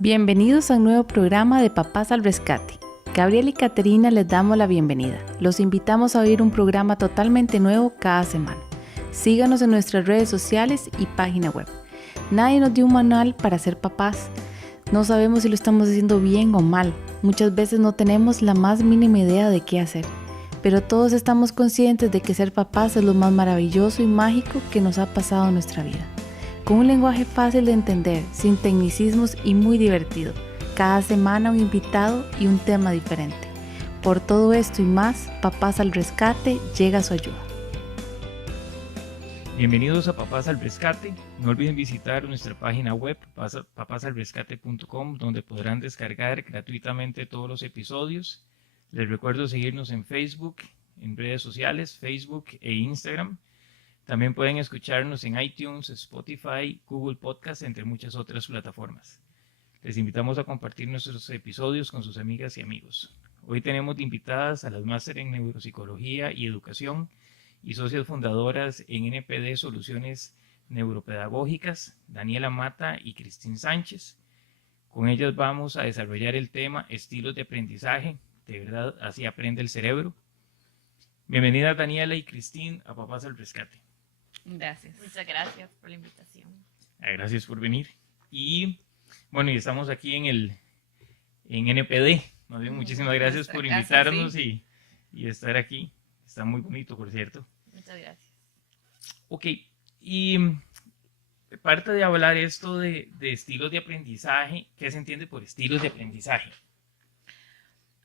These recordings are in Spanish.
Bienvenidos a un nuevo programa de Papás al Rescate. Gabriel y Caterina les damos la bienvenida. Los invitamos a oír un programa totalmente nuevo cada semana. Síganos en nuestras redes sociales y página web. Nadie nos dio un manual para ser papás. No sabemos si lo estamos haciendo bien o mal. Muchas veces no tenemos la más mínima idea de qué hacer. Pero todos estamos conscientes de que ser papás es lo más maravilloso y mágico que nos ha pasado en nuestra vida. Con un lenguaje fácil de entender, sin tecnicismos y muy divertido. Cada semana un invitado y un tema diferente. Por todo esto y más, Papás al Rescate llega a su ayuda. Bienvenidos a Papás al Rescate. No olviden visitar nuestra página web papasalrescate.com, donde podrán descargar gratuitamente todos los episodios. Les recuerdo seguirnos en Facebook, en redes sociales, Facebook e Instagram. También pueden escucharnos en iTunes, Spotify, Google Podcast, entre muchas otras plataformas. Les invitamos a compartir nuestros episodios con sus amigas y amigos. Hoy tenemos de invitadas a las máster en Neuropsicología y Educación y socias fundadoras en NPD Soluciones Neuropedagógicas, Daniela Mata y Cristín Sánchez. Con ellas vamos a desarrollar el tema estilos de aprendizaje. De verdad, así aprende el cerebro. Bienvenidas Daniela y Cristín a Papás al Rescate. Gracias. Muchas gracias por la invitación. Gracias por venir. Y bueno, y estamos aquí en NPD. Muchísimas gracias por invitarnos y estar aquí. Está muy bonito, por cierto. Muchas gracias. Ok, y parte de hablar esto de estilos de aprendizaje, ¿qué se entiende por estilos de aprendizaje?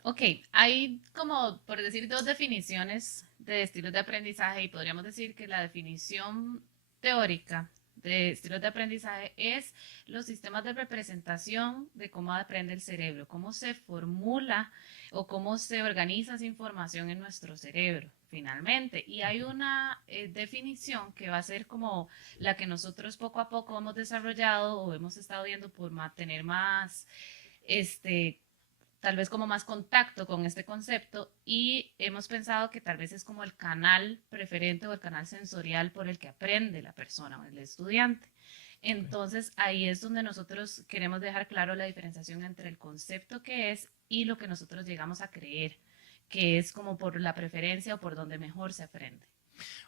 Ok, hay como, por decir, dos definiciones de estilos de aprendizaje y podríamos decir que la definición teórica de estilos de aprendizaje es los sistemas de representación de cómo aprende el cerebro, cómo se formula o cómo se organiza esa información en nuestro cerebro finalmente. Y hay una definición que va a ser como la que nosotros poco a poco hemos desarrollado o hemos estado viendo por tener más tal vez como más contacto con este concepto y hemos pensado que tal vez es como el canal preferente o el canal sensorial por el que aprende la persona o el estudiante. Entonces ahí es donde nosotros queremos dejar claro la diferenciación entre el concepto que es y lo que nosotros llegamos a creer, que es como por la preferencia o por donde mejor se aprende.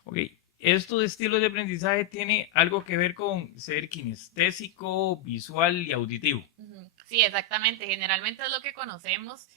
Ok, esto de estilos de aprendizaje tiene algo que ver con ser kinestésico, visual y auditivo. Sí, exactamente. Generalmente es lo que conocemos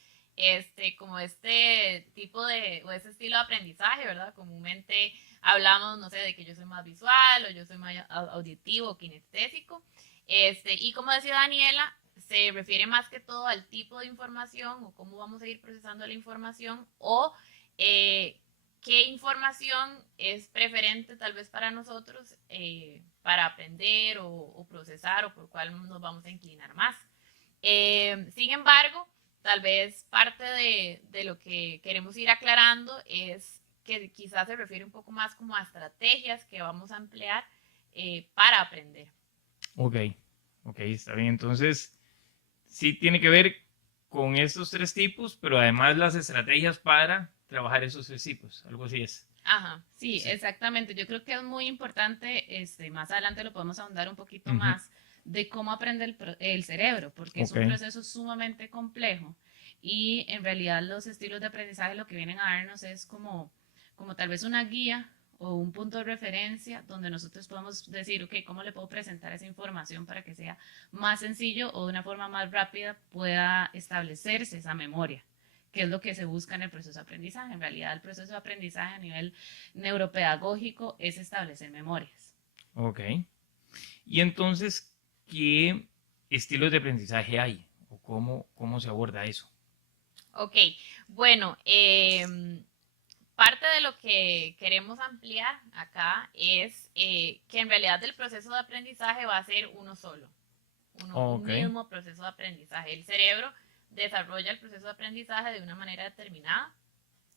como este tipo de, o ese estilo de aprendizaje, ¿verdad? Comúnmente hablamos, no sé, de que yo soy más visual o yo soy más auditivo o kinestésico. Y como decía Daniela, se refiere más que todo al tipo de información o cómo vamos a ir procesando la información o qué información es preferente tal vez para nosotros para aprender o procesar o por cuál nos vamos a inclinar más. Sin embargo, tal vez parte de lo que queremos ir aclarando es que quizás se refiere un poco más como a estrategias que vamos a emplear para aprender. Ok, está bien. Entonces, sí tiene que ver con estos tres tipos, pero además las estrategias para trabajar esos tres tipos, algo así es. Ajá, sí, exactamente. Yo creo que es muy importante, más adelante lo podemos ahondar un poquito más, de cómo aprende el cerebro, porque es un proceso sumamente complejo y en realidad los estilos de aprendizaje lo que vienen a darnos es como tal vez una guía o un punto de referencia donde nosotros podemos decir, ok, ¿cómo le puedo presentar esa información para que sea más sencillo o de una forma más rápida pueda establecerse esa memoria? Que es lo que se busca en el proceso de aprendizaje. En realidad, el proceso de aprendizaje a nivel neuropedagógico es establecer memorias. Ok. Y entonces, ¿qué estilos de aprendizaje hay? ¿O cómo se aborda eso? Ok, bueno, parte de lo que queremos ampliar acá es que en realidad el proceso de aprendizaje va a ser uno solo, un mismo proceso de aprendizaje. El cerebro desarrolla el proceso de aprendizaje de una manera determinada.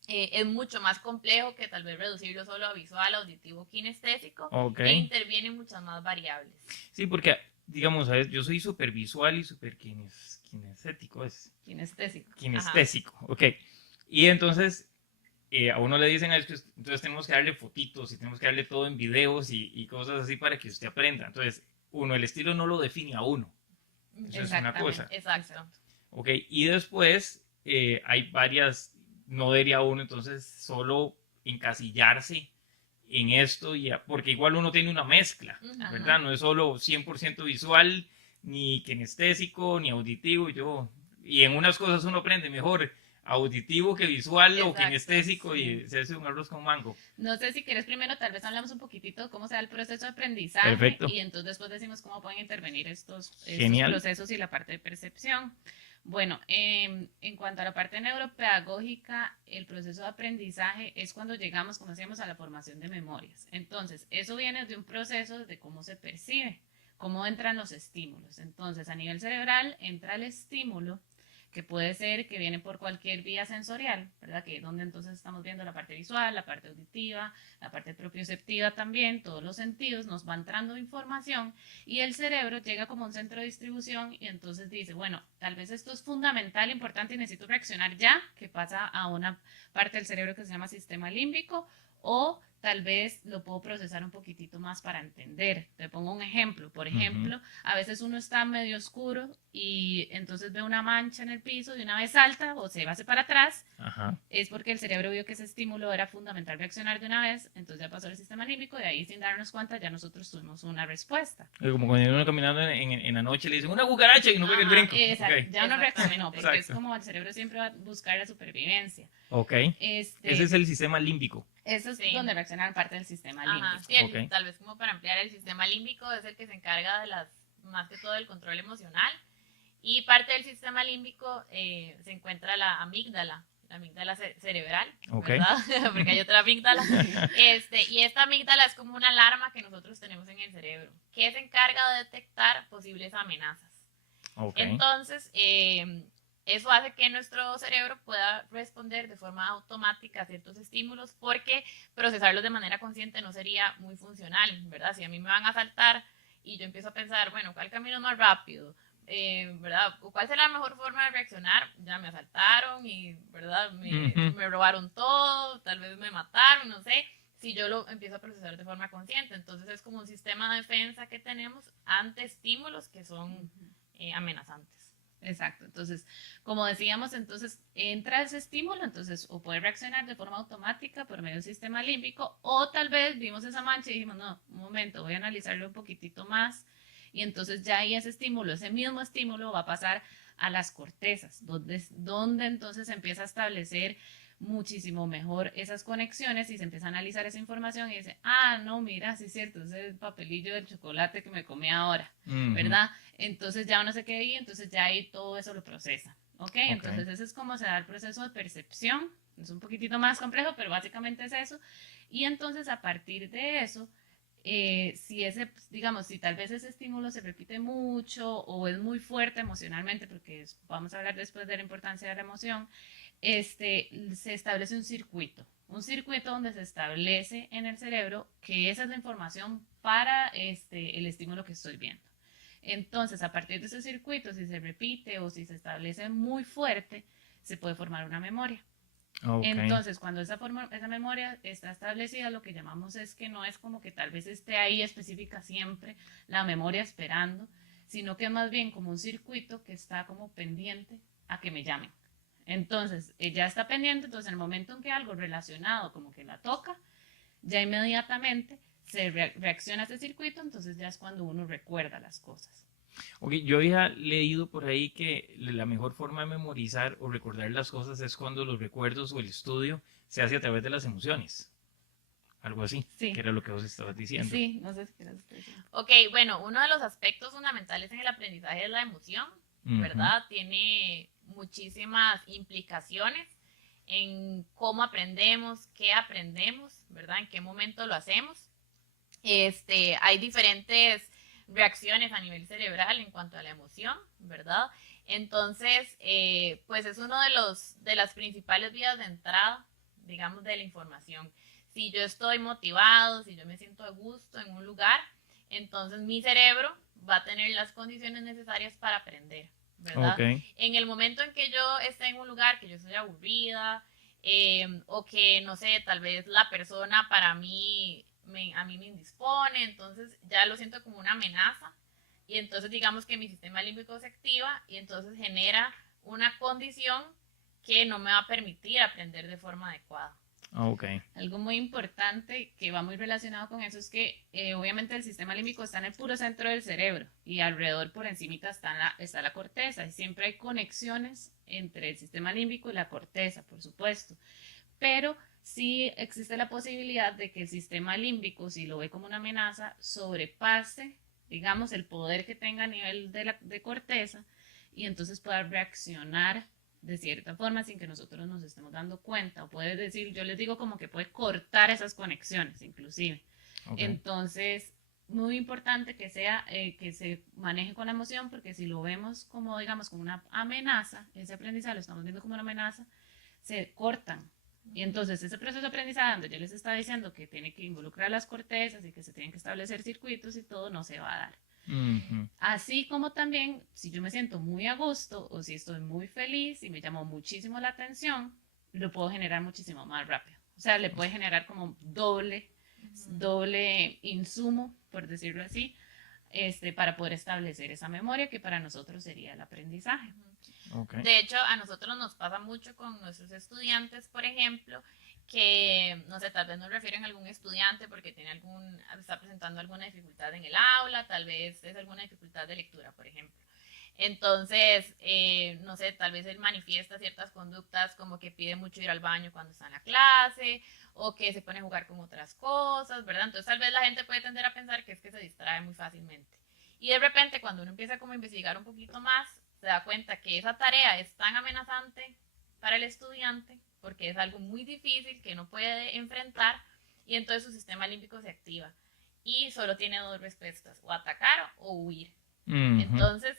Es mucho más complejo que tal vez reducirlo solo a visual, auditivo, kinestésico e intervienen muchas más variables. Sí, porque digamos, yo soy súper visual y súper kinestésico. Kinestésico, ajá. Ok. Y entonces a uno le dicen, entonces tenemos que darle fotitos y tenemos que darle todo en videos y cosas así para que usted aprenda. Entonces, el estilo no lo define a uno. Eso es una cosa. Exacto. Ok, y después hay varias, no diría uno entonces solo encasillarse en esto, porque igual uno tiene una mezcla, ¿verdad? No es solo 100% visual, ni kinestésico, ni auditivo, y en unas cosas uno aprende mejor auditivo que visual. Exacto, o kinestésico, sí. Y se hace un arroz con mango. No sé si quieres primero, tal vez hablamos un poquitito de cómo se da el proceso de aprendizaje. Perfecto. Y entonces después decimos cómo pueden intervenir estos Genial. procesos y la parte de percepción. Bueno, en cuanto a la parte neuropedagógica, el proceso de aprendizaje es cuando llegamos, como decíamos, a la formación de memorias. Entonces, eso viene de un proceso de cómo se percibe, cómo entran los estímulos. Entonces, a nivel cerebral entra el estímulo, que puede ser que viene por cualquier vía sensorial, ¿verdad? Que es donde entonces estamos viendo la parte visual, la parte auditiva, la parte propioceptiva también, todos los sentidos, nos va entrando información y el cerebro llega como un centro de distribución y entonces dice, bueno, tal vez esto es fundamental, importante y necesito reaccionar ya, que pasa a una parte del cerebro que se llama sistema límbico, o tal vez lo puedo procesar un poquitito más para entender. Te pongo un ejemplo. Por ejemplo, a veces uno está medio oscuro y entonces ve una mancha en el piso, de una vez salta o se va para atrás. Es porque el cerebro vio que ese estímulo era fundamental reaccionar de una vez, entonces ya pasó al sistema límbico, de ahí sin darnos cuenta ya nosotros tuvimos una respuesta. Como cuando uno caminando en la noche le dicen una cucaracha y no pega el brinco. Exacto, okay. Ya uno reaccionó, porque es como el cerebro siempre va a buscar la supervivencia. Ok, ese es el sistema límbico. Eso es donde reacciona parte del sistema límbico. Sí, tal vez como para ampliar, el sistema límbico es el que se encarga de más que todo del control emocional, y parte del sistema límbico se encuentra la amígdala cerebral, ¿verdad? Porque hay otra amígdala. Y esta amígdala es como una alarma que nosotros tenemos en el cerebro, que se encarga de detectar posibles amenazas. Entonces, eso hace que nuestro cerebro pueda responder de forma automática a ciertos estímulos, porque procesarlos de manera consciente no sería muy funcional, ¿verdad? Si a mí me van a asaltar y yo empiezo a pensar, bueno, ¿cuál camino es más rápido? ¿Verdad? ¿Cuál será la mejor forma de reaccionar? Ya me asaltaron y, ¿verdad? Me robaron todo, tal vez me mataron, no sé. Si yo lo empiezo a procesar de forma consciente, entonces es como un sistema de defensa que tenemos ante estímulos que son amenazantes. Exacto, entonces, como decíamos, entonces entra ese estímulo, entonces o puede reaccionar de forma automática por medio del sistema límbico, o tal vez vimos esa mancha y dijimos, no, un momento, voy a analizarlo un poquitito más, y entonces ya ahí ese mismo estímulo va a pasar a las cortezas, donde entonces se empieza a establecer muchísimo mejor esas conexiones y se empieza a analizar esa información y dice, no, mira, sí es cierto, ese es el papelillo del chocolate que me comí ahora, ¿verdad? Entonces ya uno se queda ahí, entonces ya ahí todo eso lo procesa, ¿ok? Entonces ese es como se da el proceso de percepción, es un poquitito más complejo, pero básicamente es eso, y entonces a partir de eso, si tal vez ese estímulo se repite mucho o es muy fuerte emocionalmente, porque vamos a hablar después de la importancia de la emoción, se establece un circuito donde se establece en el cerebro que esa es la información para el estímulo que estoy viendo. Entonces, a partir de ese circuito, si se repite o si se establece muy fuerte, se puede formar una memoria. Entonces, cuando esa memoria está establecida, lo que llamamos es que no es como que tal vez esté ahí específica siempre la memoria esperando, sino que es más bien como un circuito que está como pendiente a que me llamen. Entonces, ya está pendiente, entonces en el momento en que algo relacionado como que la toca, ya inmediatamente se reacciona a ese circuito, entonces ya es cuando uno recuerda las cosas. Yo había leído por ahí que la mejor forma de memorizar o recordar las cosas es cuando los recuerdos o el estudio se hace a través de las emociones. Algo así, que era lo que vos estabas diciendo. Sí, no sé si quieres decir. Bueno, uno de los aspectos fundamentales en el aprendizaje es la emoción, ¿verdad? Tiene muchísimas implicaciones en cómo aprendemos, qué aprendemos, ¿verdad? En qué momento lo hacemos. Hay diferentes reacciones a nivel cerebral en cuanto a la emoción, ¿verdad? Entonces, pues es uno de las principales vías de entrada, digamos, de la información. Si yo estoy motivado, si yo me siento a gusto en un lugar, entonces mi cerebro va a tener las condiciones necesarias para aprender, ¿verdad? En el momento en que yo esté en un lugar que yo estoy aburrida, o que, no sé, tal vez la persona a mí me indispone, entonces ya lo siento como una amenaza, y entonces digamos que mi sistema límbico se activa y entonces genera una condición que no me va a permitir aprender de forma adecuada. Okay. Algo muy importante que va muy relacionado con eso es que obviamente el sistema límbico está en el puro centro del cerebro y alrededor por encimita está la corteza y siempre hay conexiones entre el sistema límbico y la corteza, por supuesto, pero sí existe la posibilidad de que el sistema límbico, si lo ve como una amenaza, sobrepase, digamos, el poder que tenga a nivel de corteza y entonces pueda reaccionar de cierta forma sin que nosotros nos estemos dando cuenta, o puede decir, yo les digo como que puede cortar esas conexiones inclusive. Okay. Entonces, muy importante que sea, que se maneje con la emoción, porque si lo vemos como, digamos, como una amenaza, ese aprendizaje lo estamos viendo como una amenaza, se cortan. Y entonces ese proceso de aprendizaje donde yo les estaba diciendo que tiene que involucrar las cortezas y que se tienen que establecer circuitos y todo, no se va a dar. Así como también, si yo me siento muy a gusto o si estoy muy feliz y me llamó muchísimo la atención, lo puedo generar muchísimo más rápido. O sea, le puede generar como doble insumo, por decirlo así, para poder establecer esa memoria que para nosotros sería el aprendizaje. Okay. De hecho, a nosotros nos pasa mucho con nuestros estudiantes, por ejemplo, que, no sé, tal vez nos refieren a algún estudiante porque está presentando alguna dificultad en el aula, tal vez es alguna dificultad de lectura, por ejemplo. Entonces, no sé, tal vez él manifiesta ciertas conductas como que pide mucho ir al baño cuando está en la clase o que se pone a jugar con otras cosas, ¿verdad? Entonces, tal vez la gente puede tender a pensar que es que se distrae muy fácilmente. Y de repente, cuando uno empieza como a investigar un poquito más, se da cuenta que esa tarea es tan amenazante para el estudiante porque es algo muy difícil que no puede enfrentar y entonces su sistema límbico se activa y solo tiene dos respuestas, o atacar o huir. Entonces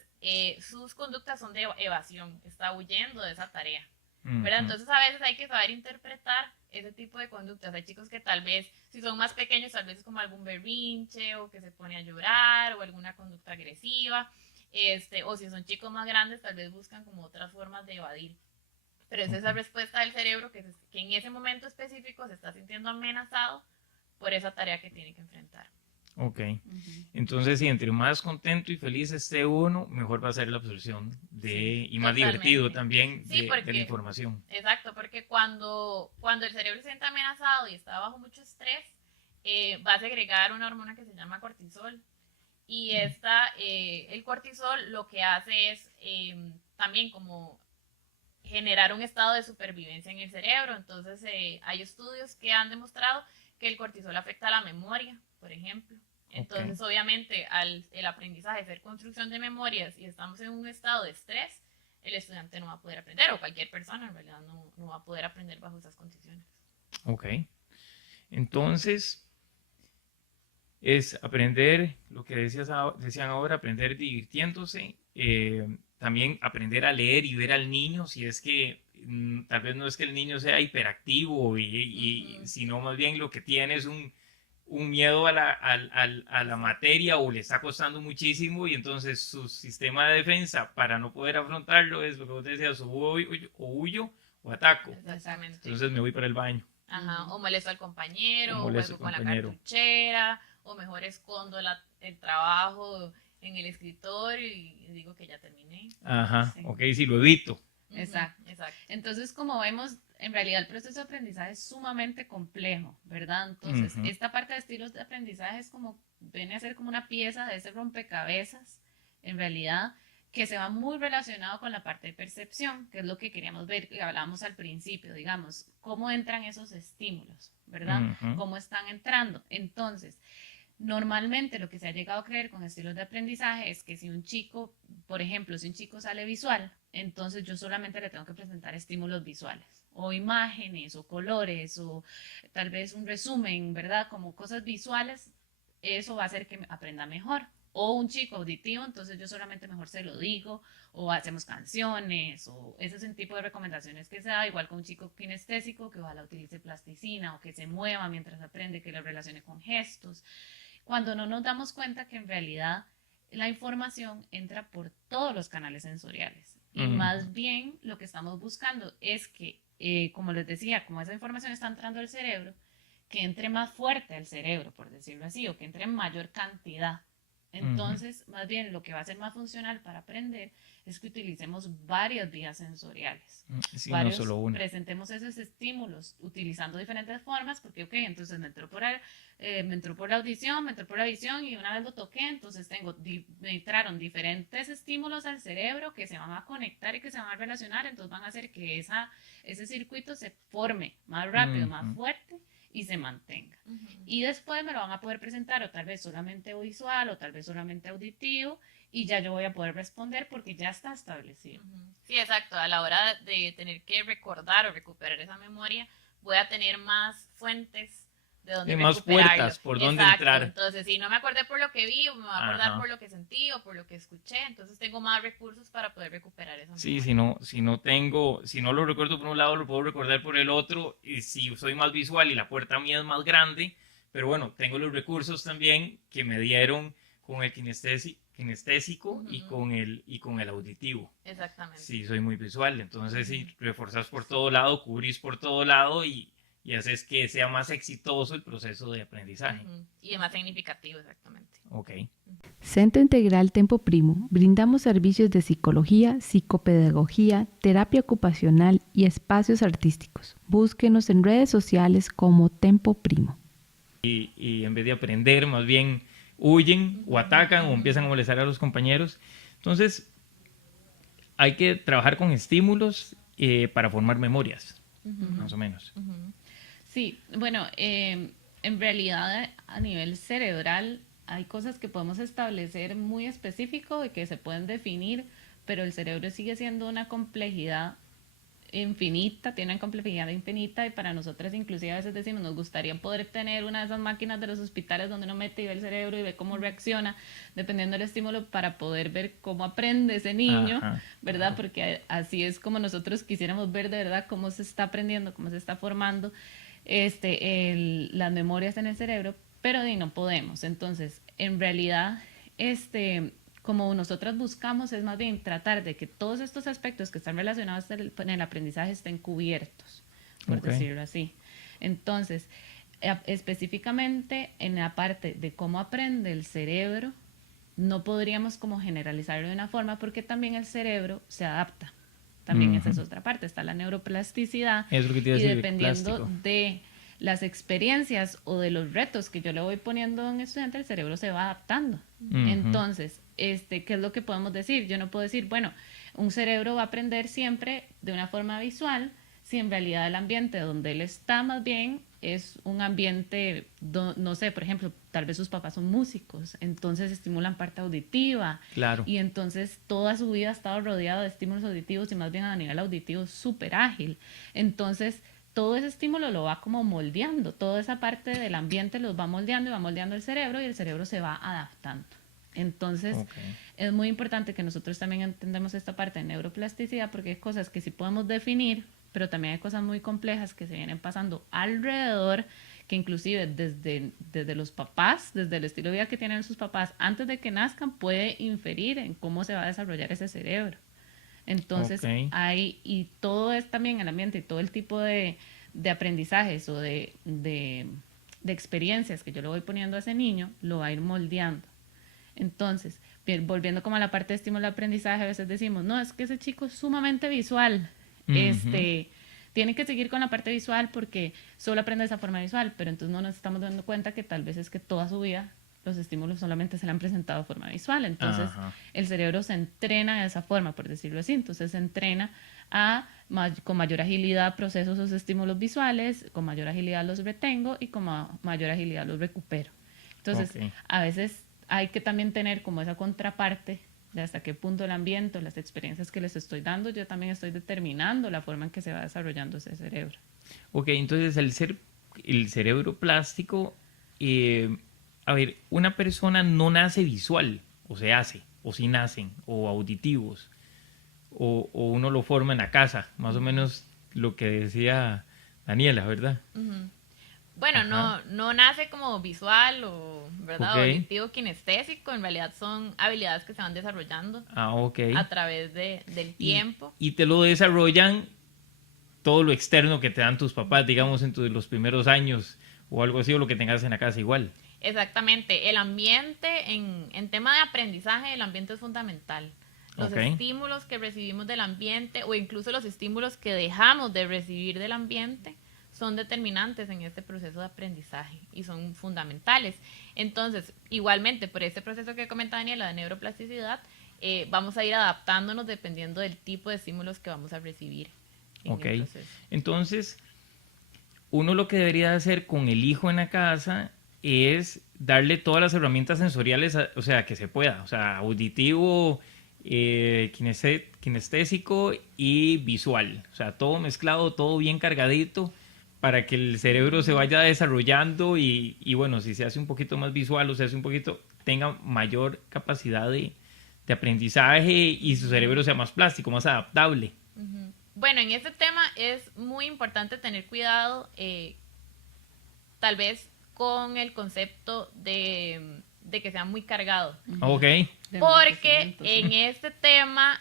sus conductas son de evasión, está huyendo de esa tarea, ¿verdad? Entonces a veces hay que saber interpretar ese tipo de conductas. Hay chicos que tal vez, si son más pequeños, tal vez es como algún berrinche o que se pone a llorar o alguna conducta agresiva, o si son chicos más grandes, tal vez buscan como otras formas de evadir. Pero es esa respuesta del cerebro que en ese momento específico se está sintiendo amenazado por esa tarea que tiene que enfrentar. Ok. Entonces, si entre más contento y feliz esté uno, mejor va a ser la absorción y más divertido también de la información. Exacto, porque cuando el cerebro se siente amenazado y está bajo mucho estrés, va a segregar una hormona que se llama cortisol. Y el cortisol lo que hace es también como generar un estado de supervivencia en el cerebro. Entonces hay estudios que han demostrado que el cortisol afecta a la memoria, por ejemplo. Entonces obviamente el aprendizaje, hacer construcción de memorias y estamos en un estado de estrés, el estudiante no va a poder aprender, o cualquier persona en realidad no va a poder aprender bajo esas condiciones. Ok. Entonces es aprender, lo que decían ahora, aprender divirtiéndose, también aprender a leer y ver al niño, si es que tal vez no es que el niño sea hiperactivo, sino más bien lo que tiene es un miedo a la materia o le está costando muchísimo y entonces su sistema de defensa para no poder afrontarlo es lo que vos decías, o huyo o ataco. Exactamente. Entonces me voy para el baño. Ajá, o molesto al compañero, o juego con la cartuchera, o mejor escondo el trabajo en el escritorio y digo que ya terminé. Ajá, sí. Ok, sí, lo evito. Exacto. Entonces, como vemos, en realidad el proceso de aprendizaje es sumamente complejo, ¿verdad? Entonces, esta parte de estilos de aprendizaje es como, viene a ser como una pieza de ese rompecabezas, en realidad, que se va muy relacionado con la parte de percepción, que es lo que queríamos ver, que hablábamos al principio, digamos, cómo entran esos estímulos, ¿verdad? Cómo están entrando. Entonces, normalmente lo que se ha llegado a creer con estilos de aprendizaje es que si un chico, por ejemplo, si un chico sale visual, entonces yo solamente le tengo que presentar estímulos visuales, o imágenes, o colores, o tal vez un resumen, ¿verdad? Como cosas visuales, eso va a hacer que aprenda mejor. O un chico auditivo, entonces yo solamente mejor se lo digo, o hacemos canciones, o ese es un tipo de recomendaciones que se da, igual con un chico kinestésico, que ojalá utilice plasticina, o que se mueva mientras aprende, que lo relacione con gestos, cuando no nos damos cuenta que en realidad la información entra por todos los canales sensoriales, y más bien lo que estamos buscando es que, como les decía, como esa información está entrando al cerebro, que entre más fuerte al cerebro, por decirlo así, o que entre en mayor cantidad. Entonces, más bien, lo que va a ser más funcional para aprender es que utilicemos varias vías sensoriales. Sí, no solo una. Presentemos esos estímulos utilizando diferentes formas, porque, ok, entonces me entró por la audición, me entró por la visión y una vez lo toqué, entonces me entraron diferentes estímulos al cerebro que se van a conectar y que se van a relacionar, entonces van a hacer que ese circuito se forme más rápido, más fuerte y se mantenga. Y después me lo van a poder presentar o tal vez solamente visual o tal vez solamente auditivo y ya yo voy a poder responder porque ya está establecido. Sí, exacto. A la hora de tener que recordar o recuperar esa memoria, voy a tener más fuentes de donde más puertas por donde entrar. Entonces, si no me acordé por lo que vi, o me voy a acordar por lo que sentí o por lo que escuché, entonces tengo más recursos para poder recuperar esa memoria. Sí, si no lo recuerdo por un lado, lo puedo recordar por el otro, y si soy más visual y la puerta mía es más grande, pero bueno, tengo los recursos también que me dieron con el kinestésico y con el auditivo. Exactamente. Sí, soy muy visual, entonces si reforzas por todo lado, cubrís por todo lado y haces que sea más exitoso el proceso de aprendizaje. Y es más significativo, exactamente. Ok. Centro Integral Tempo Primo. Brindamos servicios de psicología, psicopedagogía, terapia ocupacional y espacios artísticos. Búsquenos en redes sociales como Tempo Primo. Y en vez de aprender, más bien huyen o atacan o empiezan a molestar a los compañeros. Entonces, hay que trabajar con estímulos para formar memorias, más o menos. Sí, bueno, en realidad a nivel cerebral hay cosas que podemos establecer muy específico y que se pueden definir, pero el cerebro sigue siendo una complejidad infinita, tiene una complejidad infinita y para nosotras inclusive a veces decimos, nos gustaría poder tener una de esas máquinas de los hospitales donde uno mete y ve el cerebro y ve cómo reacciona dependiendo del estímulo para poder ver cómo aprende ese niño, ¿verdad? Porque así es como nosotros quisiéramos ver de verdad cómo se está aprendiendo, cómo se está formando las memorias en el cerebro, pero no podemos. Entonces, en realidad, como nosotras buscamos es más bien tratar de que todos estos aspectos que están relacionados con el aprendizaje estén cubiertos, por decirlo así. Entonces, específicamente en la parte de cómo aprende el cerebro, no podríamos como generalizarlo de una forma porque también el cerebro se adapta. También esa es otra parte, está la neuroplasticidad es lo que te iba a decir, y dependiendo de las experiencias o de los retos que yo le voy poniendo a un estudiante, el cerebro se va adaptando. Entonces, ¿qué es lo que podemos decir? Yo no puedo decir, bueno, un cerebro va a aprender siempre de una forma visual, si en realidad el ambiente donde él está más bien es un ambiente, no sé, por ejemplo, tal vez sus papás son músicos, entonces estimulan parte auditiva. Claro. Y entonces toda su vida ha estado rodeado de estímulos auditivos y más bien a nivel auditivo súper ágil. Entonces, todo ese estímulo lo va como moldeando, toda esa parte del ambiente los va moldeando y va moldeando el cerebro y el cerebro se va adaptando. Entonces, es muy importante que nosotros también entendamos esta parte de neuroplasticidad porque hay cosas que sí podemos definir, pero también hay cosas muy complejas que se vienen pasando alrededor, que inclusive desde los papás, desde el estilo de vida que tienen sus papás, antes de que nazcan, puede inferir en cómo se va a desarrollar ese cerebro. Entonces, y todo es también el ambiente y todo el tipo de aprendizajes o de experiencias que yo le voy poniendo a ese niño, lo va a ir moldeando. Entonces, volviendo como a la parte de estímulo de aprendizaje, a veces decimos, no, es que ese chico es sumamente visual, tiene que seguir con la parte visual porque solo aprende de esa forma visual, pero entonces no nos estamos dando cuenta que tal vez es que toda su vida los estímulos solamente se le han presentado de forma visual, entonces el cerebro se entrena de esa forma, por decirlo así, entonces se entrena con mayor agilidad proceso esos estímulos visuales, con mayor agilidad los retengo y con mayor agilidad los recupero. Entonces, a veces hay que también tener como esa contraparte de hasta qué punto el ambiente, las experiencias que les estoy dando, yo también estoy determinando la forma en que se va desarrollando ese cerebro. Ok, entonces el cerebro plástico, a ver, una persona no nace visual, o se hace, o sí nacen, o auditivos, o uno lo forma en la casa, más o menos lo que decía Daniela, ¿verdad? Bueno, no nace como visual o, ¿verdad? Auditivo kinestésico, en realidad son habilidades que se van desarrollando a través del tiempo. Y te lo desarrollan todo lo externo que te dan tus papás, digamos, en los primeros años o algo así, o lo que tengas en la casa igual. Exactamente, el ambiente, en tema de aprendizaje, el ambiente es fundamental. Los estímulos que recibimos del ambiente o incluso los estímulos que dejamos de recibir del ambiente son determinantes en este proceso de aprendizaje y son fundamentales. Entonces, igualmente, por este proceso que comenta Daniela de neuroplasticidad, vamos a ir adaptándonos dependiendo del tipo de estímulos que vamos a recibir en el proceso. Entonces, uno lo que debería hacer con el hijo en la casa es darle todas las herramientas sensoriales, o sea, que se pueda, o sea, auditivo, kinestésico y visual, o sea, todo mezclado, todo bien cargadito para que el cerebro se vaya desarrollando y bueno, si se hace un poquito más visual o se hace un poquito, tenga mayor capacidad de aprendizaje y su cerebro sea más plástico, más adaptable. Bueno, en este tema es muy importante tener cuidado, tal vez con el concepto de que sea muy cargado. Porque en este tema,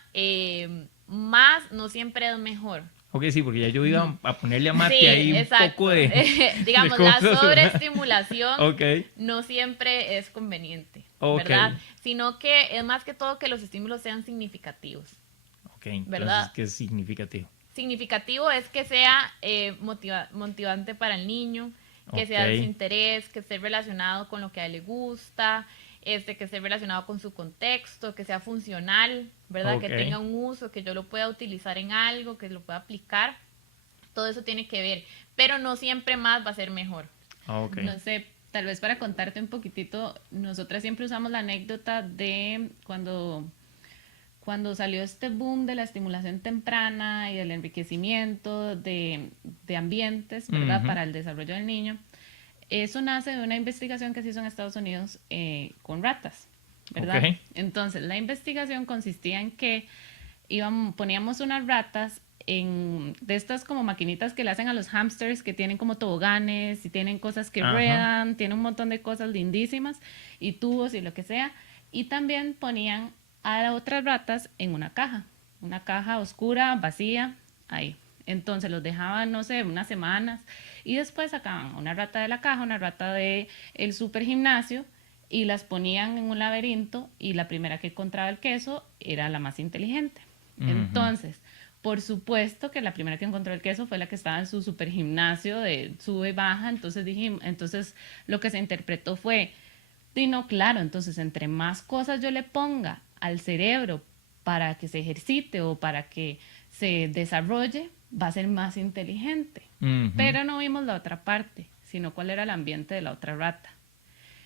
más no siempre es mejor. Sí, porque ya yo iba a ponerle a Mati ahí un poco de... digamos, la sobreestimulación no siempre es conveniente, ¿verdad? Sino que es más que todo que los estímulos sean significativos. ¿Verdad? Entonces, ¿qué es significativo? Significativo es que sea motivante para el niño, que sea de su interés, que esté relacionado con lo que a él le gusta, que esté relacionado con su contexto, que sea funcional, ¿verdad? Que tenga un uso, que yo lo pueda utilizar en algo, que lo pueda aplicar. Todo eso tiene que ver, pero no siempre más va a ser mejor. No sé, tal vez para contarte un poquitito, nosotras siempre usamos la anécdota de cuando salió este boom de la estimulación temprana y del enriquecimiento de ambientes, ¿verdad? Para el desarrollo del niño. Eso nace de una investigación que se hizo en Estados Unidos con ratas, ¿verdad? Entonces, la investigación consistía en que poníamos unas ratas de estas como maquinitas que le hacen a los hamsters, que tienen como toboganes y tienen cosas que ruedan, tienen un montón de cosas lindísimas y tubos y lo que sea. Y también ponían a otras ratas en una caja oscura, vacía, ahí. Entonces los dejaban, no sé, unas semanas y después sacaban una rata de la caja, una rata del super gimnasio y las ponían en un laberinto y la primera que encontraba el queso era la más inteligente. Entonces, por supuesto que la primera que encontró el queso fue la que estaba en su super gimnasio de sube y baja, entonces lo que se interpretó fue, claro, entonces entre más cosas yo le ponga al cerebro para que se ejercite o para que se desarrolle, va a ser más inteligente. Pero no vimos la otra parte, sino cuál era el ambiente de la otra rata.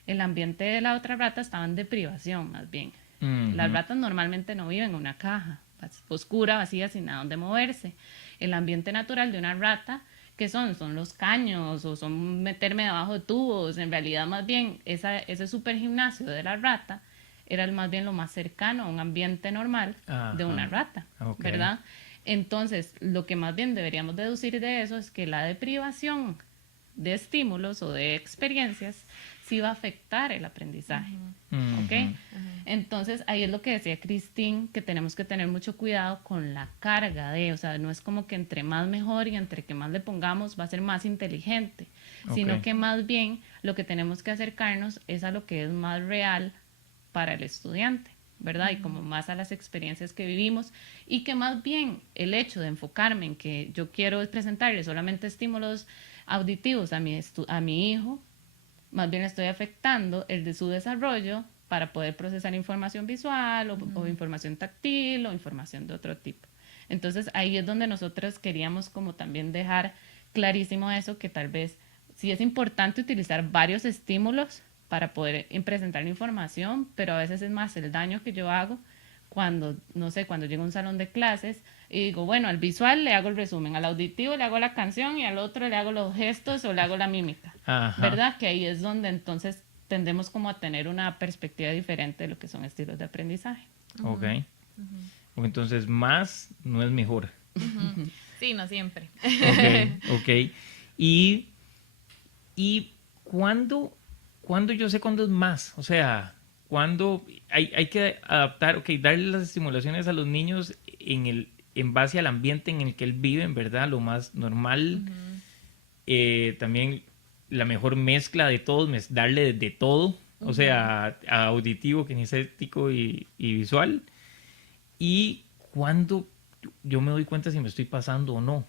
El ambiente de la otra rata estaba en deprivación, más bien. Las ratas normalmente no viven en una caja oscura, vacía, sin nada donde moverse. El ambiente natural de una rata, que son los caños o son meterme debajo de tubos, en realidad más bien ese super gimnasio de la rata era más bien lo más cercano a un ambiente normal de una rata, ¿verdad? Entonces, lo que más bien deberíamos deducir de eso es que la deprivación de estímulos o de experiencias sí va a afectar el aprendizaje, ¿ok? Entonces, ahí es lo que decía Christine, que tenemos que tener mucho cuidado con la carga o sea, no es como que entre más mejor y entre que más le pongamos va a ser más inteligente, sino que más bien lo que tenemos que acercarnos es a lo que es más real para el estudiante, ¿verdad? Y como más a las experiencias que vivimos y que más bien el hecho de enfocarme en que yo quiero presentarle solamente estímulos auditivos a mi hijo, más bien estoy afectando el de su desarrollo para poder procesar información visual o información táctil o información de otro tipo. Entonces ahí es donde nosotros queríamos como también dejar clarísimo eso, que tal vez sí es importante utilizar varios estímulos para poder presentar la información, pero a veces es más el daño que yo hago cuando llego a un salón de clases y digo, bueno, al visual le hago el resumen, al auditivo le hago la canción y al otro le hago los gestos o le hago la mímica, ¿verdad? Que ahí es donde entonces tendemos como a tener una perspectiva diferente de lo que son estilos de aprendizaje. Entonces, más no es mejor. Sí, no siempre. Y ¿cuándo yo sé cuándo es más? O sea, cuando hay que adaptar, darle las estimulaciones a los niños en base al ambiente en el que él vive, ¿verdad? Lo más normal. También la mejor mezcla de todos, darle de todo, o sea, auditivo, kinestético y visual. Y cuando yo me doy cuenta si me estoy pasando o no.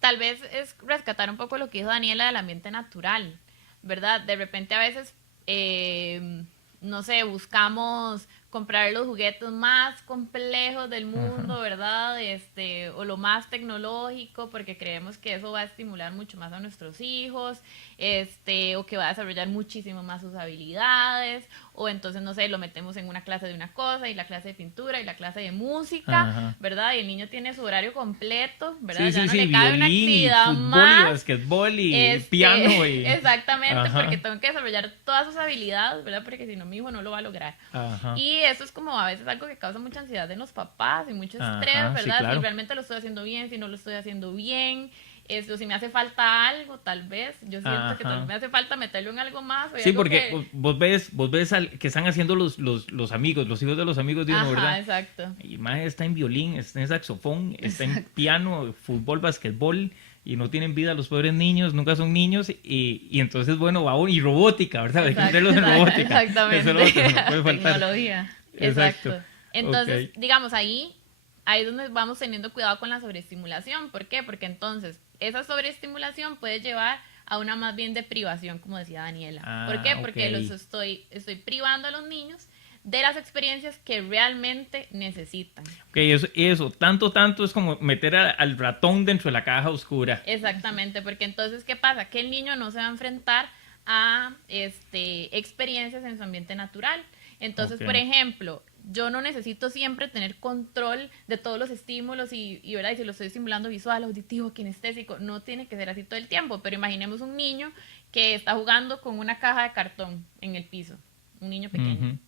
Tal vez es rescatar un poco lo que dijo Daniela del ambiente natural, ¿verdad? De repente a veces, no sé, buscamos comprar los juguetes más complejos del mundo, ¿verdad? O lo más tecnológico, porque creemos que eso va a estimular mucho más a nuestros hijos, o que va a desarrollar muchísimo más sus habilidades, o entonces, no sé, lo metemos en una clase de una cosa, y la clase de pintura, y la clase de música, ¿verdad? Y el niño tiene su horario completo, ¿verdad? Ya no le cabe una actividad fútbol, más. Y basquetbol, y piano. Exactamente, porque tengo que desarrollar todas sus habilidades, ¿verdad? Porque si no, mi hijo no lo va a lograr. Y eso es como a veces algo que causa mucha ansiedad en los papás y mucho estrés, ¿verdad? Sí, claro. Si realmente lo estoy haciendo bien, si no lo estoy haciendo bien, si me hace falta algo, tal vez. Yo siento que tal vez me hace falta meterlo en algo más. Sí, porque vos ves que están haciendo los amigos, los hijos de los amigos de uno, ¿verdad? Exacto. Y más está en violín, está en saxofón, está en piano, fútbol, basquetbol, y no tienen vida los pobres niños, nunca son niños, y entonces, bueno, va y robótica, ¿verdad? Hay que meterlos en robótica. Exactamente. Eso es lo otro, no puede faltar. Tecnología. Exacto. Entonces, digamos, ahí es donde vamos teniendo cuidado con la sobreestimulación. ¿Por qué? Porque entonces esa sobreestimulación puede llevar a una más bien deprivación, como decía Daniela. ¿Por qué? Porque los estoy privando a los niños de las experiencias que realmente necesitan. Ok, eso tanto es como meter al ratón dentro de la caja oscura. Exactamente, porque entonces, ¿qué pasa? Que el niño no se va a enfrentar a experiencias en su ambiente natural. Entonces, por ejemplo, yo no necesito siempre tener control de todos los estímulos ¿verdad? Y si lo estoy estimulando visual, auditivo, kinestésico, no tiene que ser así todo el tiempo. Pero imaginemos un niño que está jugando con una caja de cartón en el piso, un niño pequeño.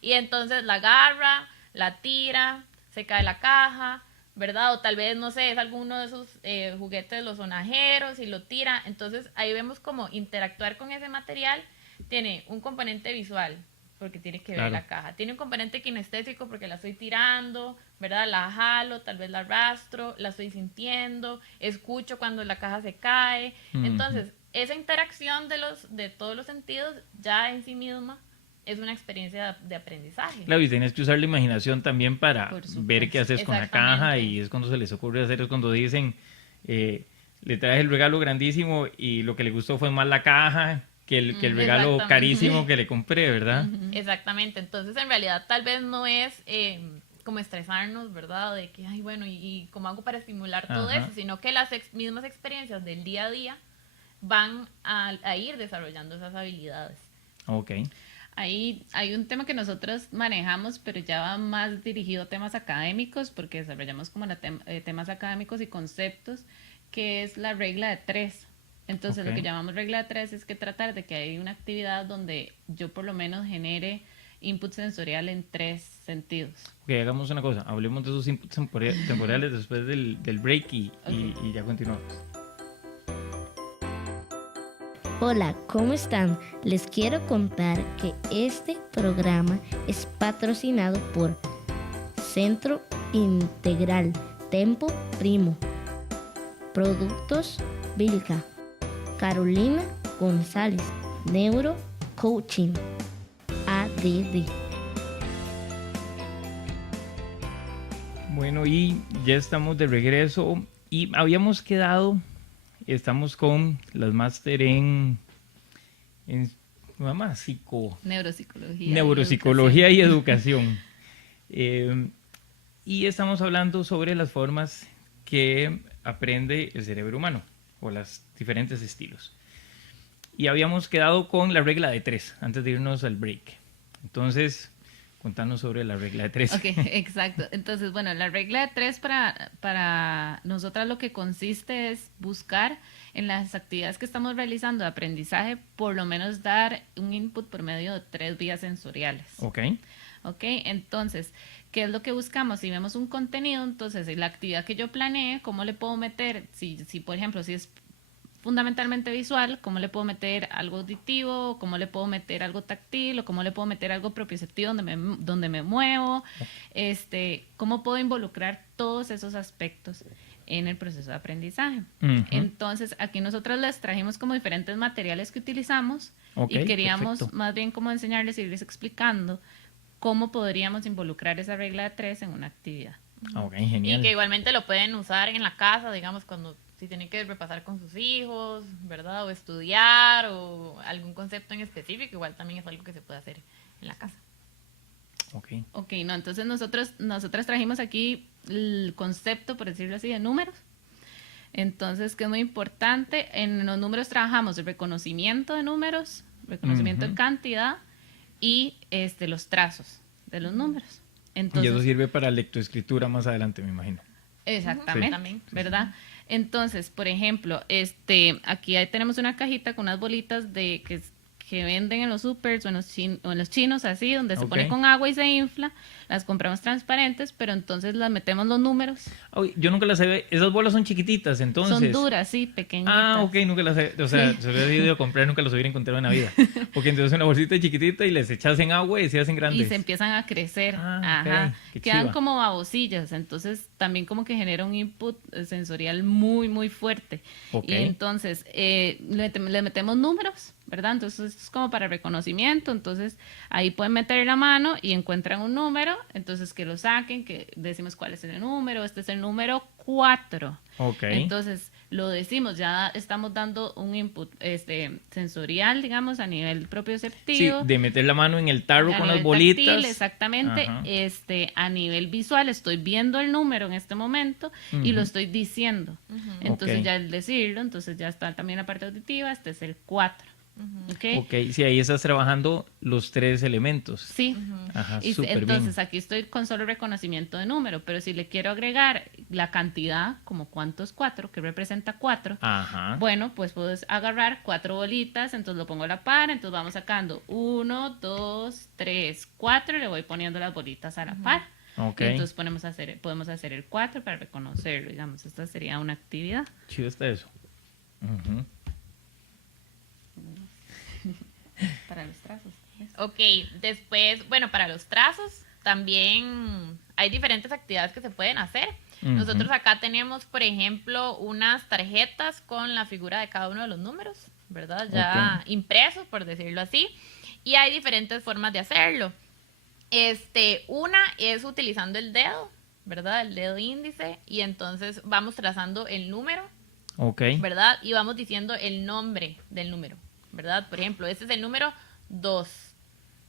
Y entonces la agarra, la tira, se cae la caja, ¿verdad? O tal vez, no sé, es alguno de esos juguetes, los sonajeros, y lo tira. Entonces ahí vemos cómo interactuar con ese material tiene un componente visual, porque tiene que ver la caja. Tiene un componente kinestésico porque la estoy tirando, ¿verdad? La jalo, tal vez la arrastro, la estoy sintiendo, escucho cuando la caja se cae. Entonces, esa interacción de todos los sentidos ya en sí misma es una experiencia de aprendizaje. Claro, y tienes que usar la imaginación también para ver qué haces con la caja, y es cuando se les ocurre hacer, es cuando dicen, le traes el regalo grandísimo y lo que le gustó fue más la caja que el regalo carísimo que le compré, ¿verdad? Exactamente, entonces en realidad tal vez no es como estresarnos, ¿verdad? De que, ay, bueno, ¿y cómo hago para estimular todo eso? Sino que las mismas experiencias del día a día van a ir desarrollando esas habilidades. Ok. Ahí hay un tema que nosotros manejamos, pero ya va más dirigido a temas académicos, porque desarrollamos como temas académicos y conceptos, que es la regla de 3. Entonces, lo que llamamos regla de 3 es que tratar de que hay una actividad donde yo por lo menos genere input sensorial en 3 sentidos. Ok, hagamos una cosa, hablemos de esos inputs temporales después del break y ya continuamos. Hola, ¿cómo están? Les quiero contar que este programa es patrocinado por Centro Integral Tempo Primo, Productos Vilca, Carolina González, Neuro Coaching, ADD. Bueno, y ya estamos de regreso y habíamos quedado, estamos con las máster en Neuropsicología y Educación. Y estamos hablando sobre las formas que aprende el cerebro humano, o los diferentes estilos. Y habíamos quedado con la regla de 3 antes de irnos al break. Entonces, contanos sobre la regla de 3. Ok, exacto. Entonces, bueno, la regla de 3 para nosotras lo que consiste es buscar en las actividades que estamos realizando de aprendizaje, por lo menos dar un input por medio de 3 vías sensoriales. Ok. Ok, entonces, ¿qué es lo que buscamos? Si vemos un contenido, entonces, la actividad que yo planeé, ¿cómo le puedo meter? Si por ejemplo, si es fundamentalmente visual, cómo le puedo meter algo auditivo, cómo le puedo meter algo táctil, o cómo le puedo meter algo propioceptivo donde me muevo, cómo puedo involucrar todos esos aspectos en el proceso de aprendizaje. Entonces, aquí nosotros les trajimos como diferentes materiales que utilizamos y queríamos perfecto. más bien como enseñarles, irles explicando cómo podríamos involucrar esa regla de 3 en una actividad. Ok, genial. Y que igualmente lo pueden usar en la casa, digamos, cuando si tienen que repasar con sus hijos, ¿verdad? O estudiar o algún concepto en específico, igual también es algo que se puede hacer en la casa. Ok, no, entonces nosotras trajimos aquí el concepto, por decirlo así, de números. Entonces, que es muy importante, en los números trabajamos el reconocimiento de números, reconocimiento de cantidad y los trazos de los números. Entonces, y eso sirve para lectoescritura más adelante, me imagino. Exactamente, También. ¿verdad? Entonces, por ejemplo, aquí ahí tenemos una cajita con unas bolitas que venden en los supers o en los chinos así, donde se pone con agua y se infla. Las compramos transparentes, pero entonces las metemos los números. Ay, yo nunca las he... Esas bolas son chiquititas, entonces... Son duras, sí, pequeñitas. Ah, ok, nunca las he... O sea, se hubiera ido a comprar, nunca las hubiera encontrado en la vida. Porque entonces una bolsita chiquitita y les echas en agua y se hacen grandes. Y se empiezan a crecer. Ah, ok, Ajá. qué Quedan chiva. como babosillas, entonces también como que genera un input sensorial muy, muy fuerte. Ok. Y entonces le metemos números, ¿verdad? Entonces esto es como para reconocimiento, entonces ahí pueden meter la mano y encuentran un número, entonces que lo saquen, que decimos cuál es el número, este es el número 4. Ok. Entonces lo decimos, ya estamos dando un input sensorial, digamos, a nivel Sí, propioceptivo. de meter la mano en el tarro A con las nivel bolitas. táctil, exactamente. Ajá. A nivel visual estoy viendo el número en este momento y lo estoy diciendo. Entonces Ok. ya al decirlo, entonces ya está también la parte auditiva, este es el 4. ¿Ok? Ok, sí, ahí estás trabajando los 3 elementos. Sí. Ajá, Y súper bien. entonces aquí estoy con solo reconocimiento de número, pero si le quiero agregar la cantidad, como cuánto es 4, que representa 4, Ajá. bueno, pues puedes agarrar 4 bolitas, entonces lo pongo a la par, entonces vamos sacando 1, 2, 3, 4 y le voy poniendo las bolitas a la par. Ok. Y entonces podemos hacer el 4 para reconocerlo, digamos, esta sería una actividad. Chido está eso. Ujú. Para los trazos. Ok, después, bueno, para los trazos también hay diferentes actividades que se pueden hacer. Nosotros acá tenemos, por ejemplo, unas tarjetas con la figura de cada uno de los números, ¿verdad? Ya impresos, por decirlo así. Y hay diferentes formas de hacerlo. Una es utilizando el dedo, ¿verdad? El dedo índice. Y entonces vamos trazando el número, Ok. ¿verdad? Y vamos diciendo el nombre del número, ¿verdad? Por ejemplo, este es el número 2.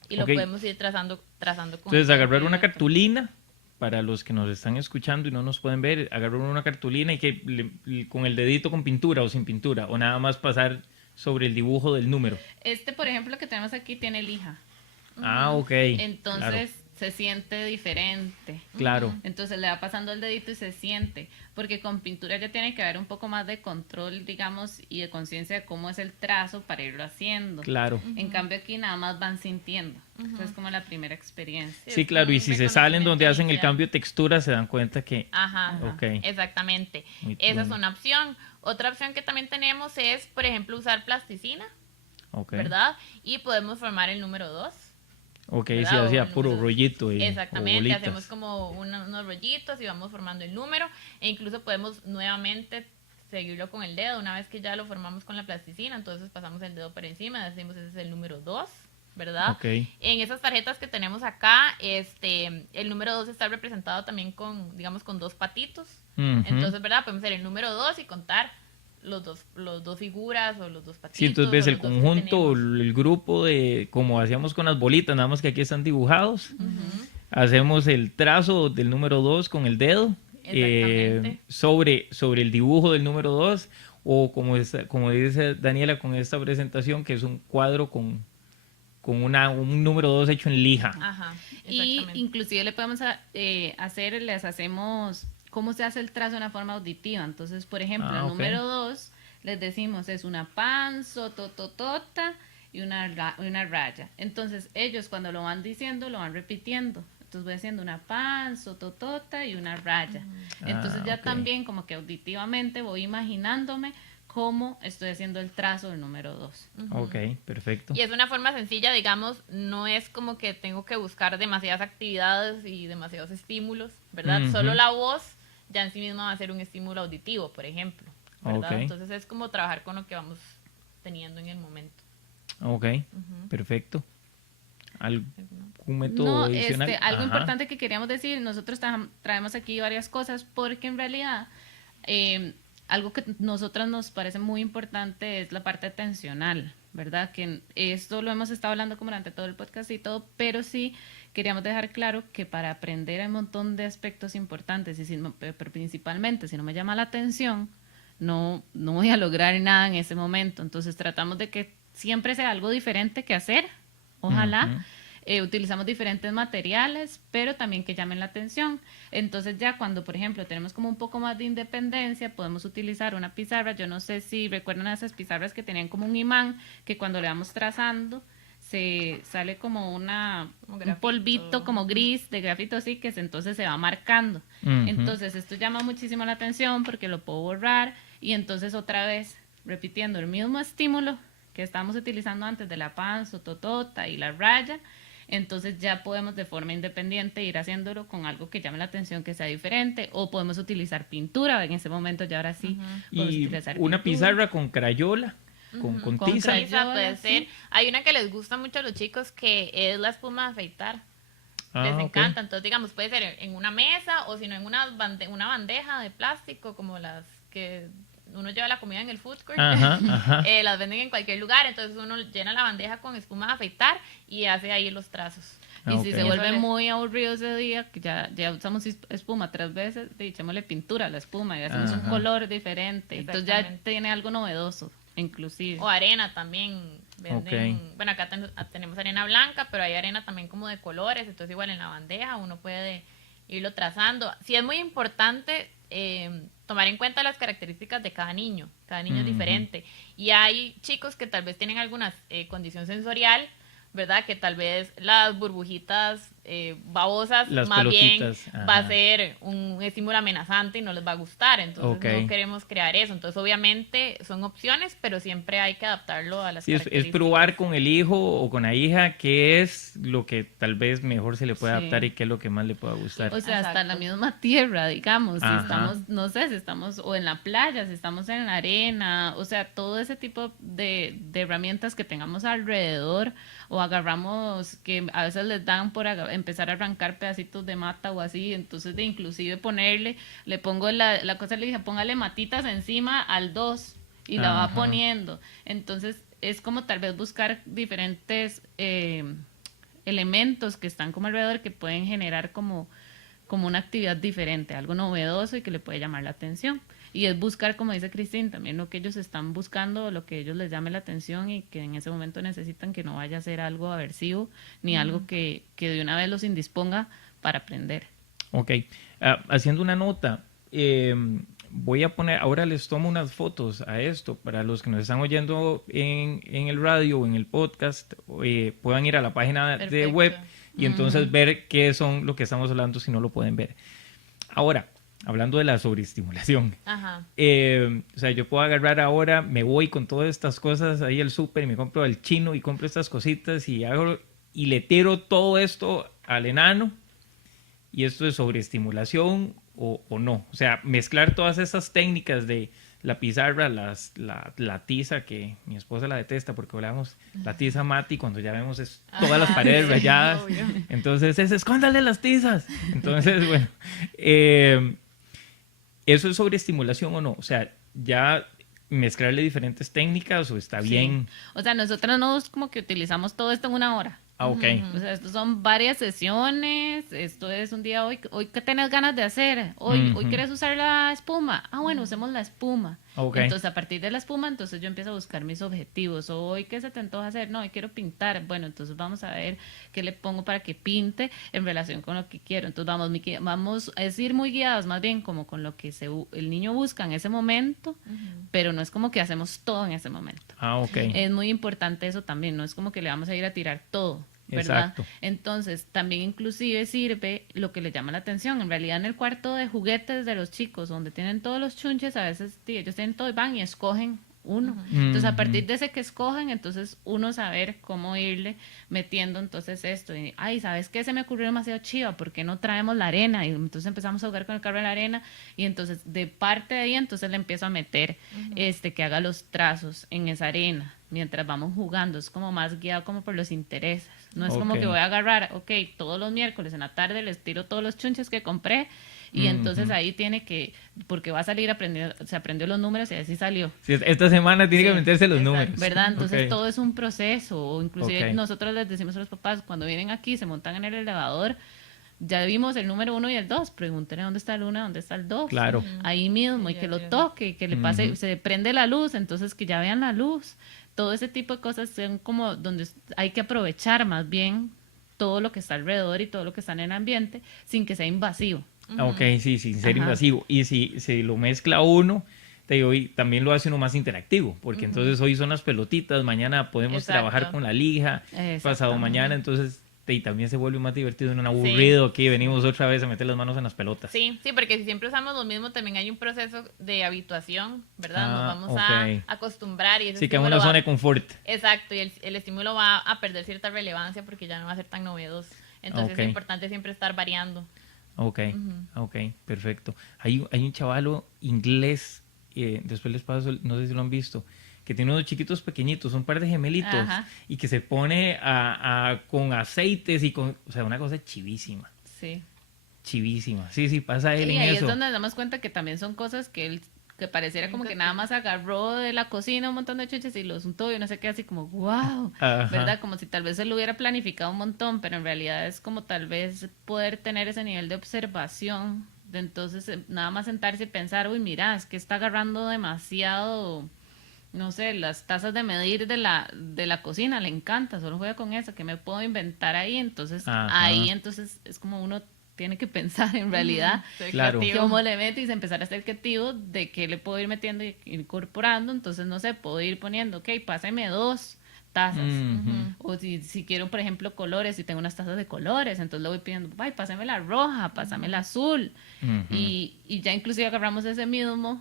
Y lo Ok. podemos ir trazando con Entonces, el agarrar una dedo. cartulina, para los que nos están escuchando y no nos pueden ver, agarrar una cartulina y que con el dedito con pintura o sin pintura, o nada más pasar sobre el dibujo del número. Por ejemplo, que tenemos aquí tiene lija. Ah, ok. Entonces se siente diferente. Claro. Entonces le va pasando el dedito y se siente, porque con pintura ya tiene que haber un poco más de control, digamos, y de conciencia de cómo es el trazo para irlo haciendo. Claro. En cambio aquí nada más van sintiendo. Esa es como la primera experiencia. Sí, es claro. Y un si se salen donde hacen el reconocimiento cambio de textura, se dan cuenta que... Ajá, Ok. exactamente. Muy Esa es bueno. una opción. Otra opción que también tenemos es, por ejemplo, usar plasticina, Ok. ¿verdad? Y podemos formar el número 2. Ok, ¿verdad? sí, O hacía el puro número- rollito y o Exactamente, bolitas. hacemos como unos rollitos y vamos formando el número e incluso podemos nuevamente seguirlo con el dedo. Una vez que ya lo formamos con la plasticina, entonces pasamos el dedo por encima, decimos ese es el número 2, ¿verdad? Ok. En esas tarjetas que tenemos acá, el número 2 está representado también con, digamos, con 2 patitos. Ujú. Entonces, ¿verdad? Podemos hacer el número 2 y contar los dos figuras o los 2 patitos. Sí, entonces ves o el los dos que conjunto, tenemos. el grupo de, como hacíamos con las bolitas, nada más que aquí están dibujados. Hacemos el trazo del número 2 con el dedo Exactamente. sobre el dibujo del número 2 o como dice Daniela con esta presentación que es un cuadro con un número 2 hecho en lija. Ajá, Y exactamente. inclusive le podemos les hacemos cómo se hace el trazo de una forma auditiva. Entonces, por ejemplo, Ah, el ok. número 2 les decimos es una panzo, tototota y una raya. Entonces, ellos cuando lo van diciendo, lo van repitiendo. Entonces voy haciendo una panzo, totota y una raya. Entonces ya ok. también como que auditivamente voy imaginándome cómo estoy haciendo el trazo del número 2. Ok, perfecto. Y es una forma sencilla, digamos, no es como que tengo que buscar demasiadas actividades y demasiados estímulos, ¿verdad? Ujú. Solo la voz ya en sí misma va a ser un estímulo auditivo, por ejemplo, ¿verdad? Ok. Entonces es como trabajar con lo que vamos teniendo en el momento. Ok, perfecto. ¿Algún método No, adicional? algo Ajá. importante que queríamos decir, nosotros traemos aquí varias cosas porque en realidad algo que nosotras nos parece muy importante es la parte atencional, ¿verdad? Que esto lo hemos estado hablando como durante todo el podcast y todo, pero sí queríamos dejar claro que para aprender hay un montón de aspectos importantes, pero principalmente si no me llama la atención, no voy a lograr nada en ese momento. Entonces tratamos de que siempre sea algo diferente que hacer, ojalá. Utilizamos diferentes materiales, pero también que llamen la atención. Entonces ya cuando, por ejemplo, tenemos como un poco más de independencia, podemos utilizar una pizarra. Yo no sé si recuerdan esas pizarras que tenían como un imán, que cuando le vamos trazando, se sale como un polvito como gris de grafito así, que entonces se va marcando. Entonces esto llama muchísimo la atención porque lo puedo borrar y entonces otra vez repitiendo el mismo estímulo que estábamos utilizando antes de la panza, totota y la raya, entonces ya podemos de forma independiente ir haciéndolo con algo que llame la atención, que sea diferente, o podemos utilizar pintura en ese momento, ya ahora sí. podemos Y utilizar una pintura. pizarra con crayola, con Con tiza. crayola. Esa puede sí. ser. Hay una que les gusta mucho a los chicos que es la espuma de afeitar. Les ok. encanta. Entonces, digamos, puede ser en una mesa o si no en una bandeja de plástico como las que uno lleva la comida en el food court. Ajá, ajá. Las venden en cualquier lugar. Entonces uno llena la bandeja con espuma de afeitar y hace ahí los trazos. Y si Ok. se vuelve Eso muy aburrido ese día, que ya usamos espuma 3 veces, echémosle pintura a la espuma y hacemos un Ajá. color diferente. Entonces ya Exactamente. tiene algo novedoso, inclusive. O arena también venden. Ok. Bueno, acá tenemos arena blanca, pero hay arena también como de colores. Entonces igual en la bandeja uno puede irlo trazando. Sí es muy importante tomar en cuenta las características de cada niño. Cada niño es Ujú. diferente. Y hay chicos que tal vez tienen alguna condición sensorial, ¿verdad? Que tal vez las burbujitas babosas Las más bien pelotitas, va a ajá. ser un estímulo amenazante y no les va a gustar. Entonces Ok. no queremos crear eso. Entonces obviamente son opciones, pero siempre hay que adaptarlo a las Sí, es características. probar con el hijo o con la hija qué es lo que tal vez mejor se le puede Sí. adaptar y qué es lo que más le pueda gustar. O sea, hasta en la Exacto. misma tierra, digamos, si Ajá. estamos, no sé, si estamos o en la playa, si estamos en la arena, o sea, todo ese tipo de herramientas que tengamos alrededor, o agarramos, que a veces les dan por empezar a arrancar pedacitos de mata o así, entonces de inclusive le pongo la cosa, le dije, póngale matitas encima al 2 y la va Ajá. poniendo. Entonces es como tal vez buscar diferentes elementos que están como alrededor que pueden generar como una actividad diferente, algo novedoso y que le puede llamar la atención. Y es buscar, como dice Cristín, también lo que ellos están buscando, lo que a ellos les llame la atención y que en ese momento necesitan, que no vaya a ser algo aversivo ni algo que de una vez los indisponga para aprender. Ok. Haciendo una nota, voy a poner, ahora les tomo unas fotos a esto para los que nos están oyendo en el radio o en el podcast, puedan ir a la página de Perfecto. web y entonces ver qué son lo que estamos hablando si no lo pueden ver. Ahora, hablando de la sobreestimulación. Ajá. O sea, yo puedo agarrar ahora, me voy con todas estas cosas ahí al súper y me compro al chino y compro estas cositas y hago y le tiro todo esto al enano y esto es sobreestimulación o no. O sea, mezclar todas esas técnicas de la pizarra, la tiza, que mi esposa la detesta porque hablamos la tiza mati cuando ya vemos todas las paredes sí, rayadas. obvio. Entonces es escóndale las tizas. Entonces, bueno, ¿eso es sobreestimulación o no? O sea, ya mezclarle diferentes técnicas o está Sí. bien. O sea, nosotros no es como que utilizamos todo esto en una hora. Ah, ok. O sea, esto son varias sesiones, esto es un día hoy ¿qué tenés ganas de hacer? Hoy Ujú. quieres usar la espuma. Ah, bueno, usemos la espuma. Ok. Entonces, a partir de la espuma, entonces yo empiezo a buscar mis objetivos. Hoy, ¿qué se te antoja hacer? No, hoy quiero pintar. Bueno, entonces vamos a ver qué le pongo para que pinte en relación con lo que quiero. Entonces vamos a ir muy guiados, más bien como con lo que el niño busca en ese momento, pero no es como que hacemos todo en ese momento. Ah, ok. Es muy importante eso también, no es como que le vamos a ir a tirar todo, ¿verdad? Exacto. Entonces, también inclusive sirve lo que le llama la atención. En realidad, en el cuarto de juguetes de los chicos, donde tienen todos los chunches, a veces ellos tienen todo y van y escogen uno. Entonces, a partir de ese que escojan, entonces uno saber cómo irle metiendo entonces esto. Y, ay, ¿sabes qué? Se me ocurrió demasiado chiva, ¿por qué no traemos la arena? Y entonces empezamos a jugar con el carro de la arena y entonces de parte de ahí, entonces le empiezo a meter que haga los trazos en esa arena mientras vamos jugando. Es como más guiado como por los intereses. No es como que voy a agarrar, todos los miércoles en la tarde les tiro todos los chunches que compré y entonces ahí tiene que, porque va a salir aprendiendo, se aprendió los números y así salió. Sí, esta semana tiene que meterse los números. ¿Verdad? Entonces todo es un proceso, o inclusive nosotros les decimos a los papás, cuando vienen aquí, se montan en el elevador, ya vimos el número 1 y el 2, pregúntenle dónde está el 1, dónde está el 2. Claro. Ahí mismo, y que lo toque, que le pase, se prende la luz, entonces que ya vean la luz. Todo ese tipo de cosas son como donde hay que aprovechar más bien todo lo que está alrededor y todo lo que está en el ambiente sin que sea invasivo. Ok, sí, sin ser invasivo. Y si lo mezcla uno, te digo, y también lo hace uno más interactivo, porque entonces hoy son las pelotitas, mañana podemos trabajar con la lija, pasado mañana, entonces y también se vuelve más divertido, no aburrido, aquí venimos otra vez a meter las manos en las pelotas. Sí, porque si siempre usamos lo mismo, también hay un proceso de habituación, ¿verdad? Nos vamos a acostumbrar. Y sí, que es una zona de confort. Exacto, y el estímulo va a perder cierta relevancia porque ya no va a ser tan novedoso. Entonces es importante siempre estar variando. Ok, perfecto. Hay un chavalo inglés, después les paso, no sé si lo han visto, que tiene unos chiquitos pequeñitos, un par de gemelitos, y que se pone con aceites y con, o sea, una cosa chivísima. Sí. Chivísima. Sí, pasa él en ahí eso. Es donde nos damos cuenta que también son cosas que él, que pareciera como que nada más agarró de la cocina un montón de chuches y los untó y no sé qué, así como, wow, ¿verdad? Como si tal vez él lo hubiera planificado un montón, pero en realidad es como tal vez poder tener ese nivel de observación, de entonces nada más sentarse y pensar, uy, mira, es que está agarrando demasiado, no sé, las tazas de medir de la cocina, le encanta, solo juega con eso, que me puedo inventar ahí, entonces ahí entonces es como uno tiene que pensar en realidad claro. cómo le mete y empezar a ser creativo de qué le puedo ir metiendo y incorporando, entonces no sé, puedo ir poniendo, páseme 2 tazas, o si quiero por ejemplo colores, si tengo unas tazas de colores, entonces le voy pidiendo, pásame la roja, pásame la azul, y ya inclusive agarramos ese mismo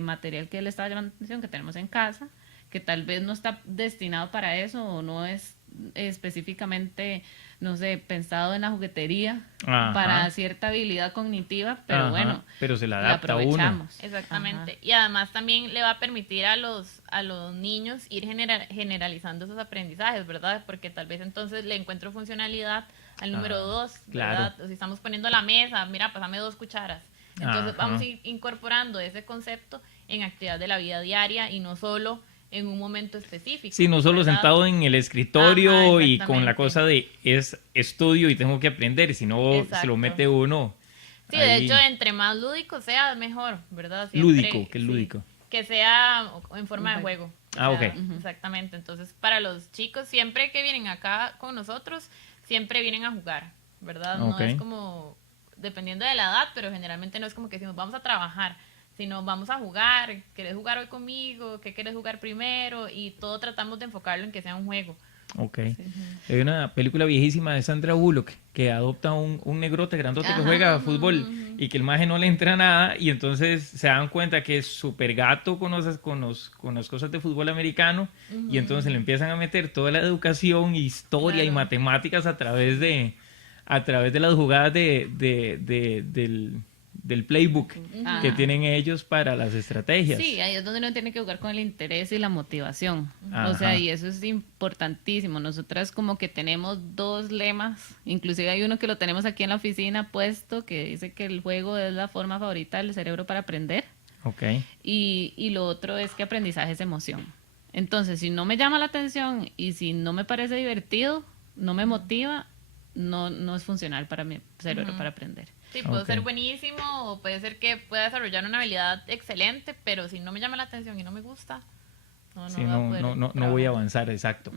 material que le estaba llamando la atención que tenemos en casa, que tal vez no está destinado para eso o no es específicamente, no sé, pensado en la juguetería para cierta habilidad cognitiva, pero bueno, pero se la adapta a uno. Exactamente. Y además también le va a permitir a los niños ir generalizando esos aprendizajes, ¿verdad? Porque tal vez entonces le encuentro funcionalidad al número 2, ¿verdad? Claro. O si estamos poniendo la mesa, mira, pásame 2 cucharas. Entonces vamos a ir incorporando ese concepto en actividad de la vida diaria y no solo en un momento específico. Sí, no solo sentado en el escritorio y con la cosa de es estudio y tengo que aprender, sino se lo mete uno. Sí, ahí. De hecho, entre más lúdico sea, mejor, ¿verdad? Siempre, lúdico, ¿qué es lúdico? Que sea en forma de juego. Ok. Exactamente. Entonces, para los chicos, siempre que vienen acá con nosotros, siempre vienen a jugar, ¿verdad? No es como, dependiendo de la edad, pero generalmente no es como que decimos, vamos a trabajar, sino vamos a jugar, ¿querés jugar hoy conmigo? ¿Qué querés jugar primero? Y todo tratamos de enfocarlo en que sea un juego. Ok. Hay una película viejísima de Sandra Bullock que adopta un negrote grandote que juega fútbol y que el maje no le entra nada y entonces se dan cuenta que es súper gato con las cosas de fútbol americano y entonces le empiezan a meter toda la educación, historia y matemáticas a través de las jugadas del playbook que tienen ellos para las estrategias. Sí, ahí es donde uno tiene que jugar con el interés y la motivación. O sea, y eso es importantísimo. Nosotras como que tenemos 2 lemas, inclusive hay uno que lo tenemos aquí en la oficina puesto, que dice que el juego es la forma favorita del cerebro para aprender. Okay. Y lo otro es que aprendizaje es emoción. Entonces, si no me llama la atención y si no me parece divertido, no me motiva, no es funcional para mi cerebro para aprender. Sí, puede ser buenísimo o puede ser que pueda desarrollar una habilidad excelente, pero si no me llama la atención y no me gusta, no voy a avanzar, exacto.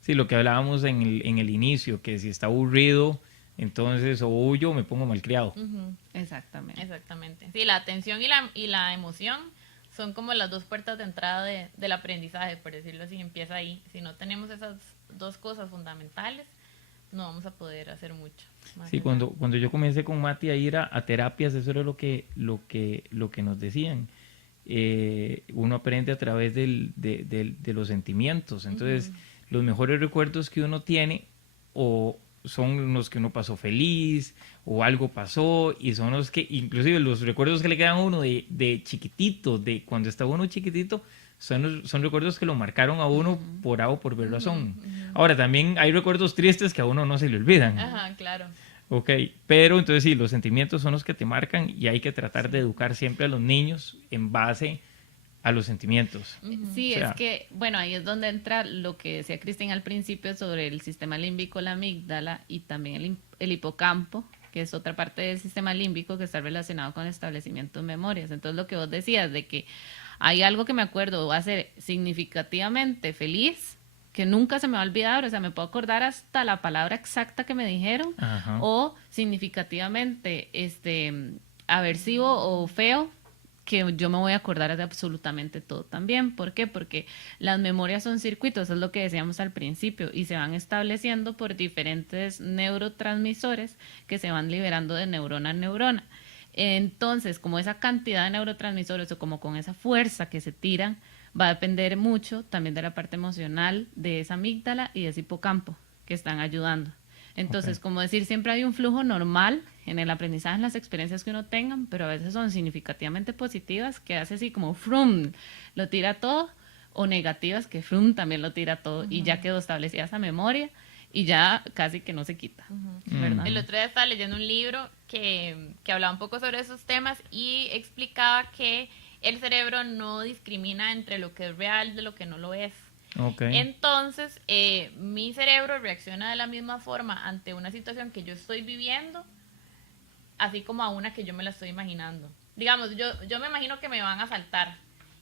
Sí, lo que hablábamos en el inicio, que si está aburrido, entonces o huyo o me pongo malcriado. Exactamente. Sí, la atención y la emoción son como las 2 puertas de entrada del aprendizaje, por decirlo así, empieza ahí. Si no tenemos esas 2 cosas fundamentales, no vamos a poder hacer mucho. Sí, cuando yo comencé con Mati a ir a terapias, eso era lo que nos decían. uno aprende a través de los sentimientos. Entonces, los mejores recuerdos que uno tiene o son los que uno pasó feliz o algo pasó, y son los que, inclusive los recuerdos que le quedan a uno de chiquitito, de cuando estaba uno chiquitito, son recuerdos que lo marcaron a uno por A o por B razón. Ahora, también hay recuerdos tristes que a uno no se le olvidan. Ajá, claro. Ok, pero entonces sí, los sentimientos son los que te marcan, y hay que tratar de educar siempre a los niños en base a los sentimientos. Sí, O sea, es que, bueno, ahí es donde entra lo que decía Cristian al principio sobre el sistema límbico, la amígdala, y también el hipocampo, que es otra parte del sistema límbico que está relacionado con el establecimiento de memorias. Entonces, lo que vos decías de que hay algo que me acuerdo va a ser significativamente feliz, que nunca se me va a olvidar, o sea, me puedo acordar hasta la palabra exacta que me dijeron, Ajá. o significativamente aversivo o feo, que yo me voy a acordar de absolutamente todo también. ¿Por qué? Porque las memorias son circuitos, es lo que decíamos al principio, y se van estableciendo por diferentes neurotransmisores que se van liberando de neurona en neurona. Entonces, como esa cantidad de neurotransmisores o como con esa fuerza que se tiran, va a depender mucho también de la parte emocional de esa amígdala y de ese hipocampo que están ayudando. Entonces, como decir, siempre hay un flujo normal en el aprendizaje, en las experiencias que uno tenga, pero a veces son significativamente positivas, que hace así como frum, lo tira todo, o negativas, que frum también lo tira todo, y ya quedó establecida esa memoria, y ya casi que no se quita, ¿verdad? El otro día estaba leyendo un libro que hablaba un poco sobre esos temas y explicaba que el cerebro no discrimina entre lo que es real de lo que no lo es. Okay. Entonces, mi cerebro reacciona de la misma forma ante una situación que yo estoy viviendo, así como a una que yo me la estoy imaginando. Digamos, yo me imagino que me van a asaltar,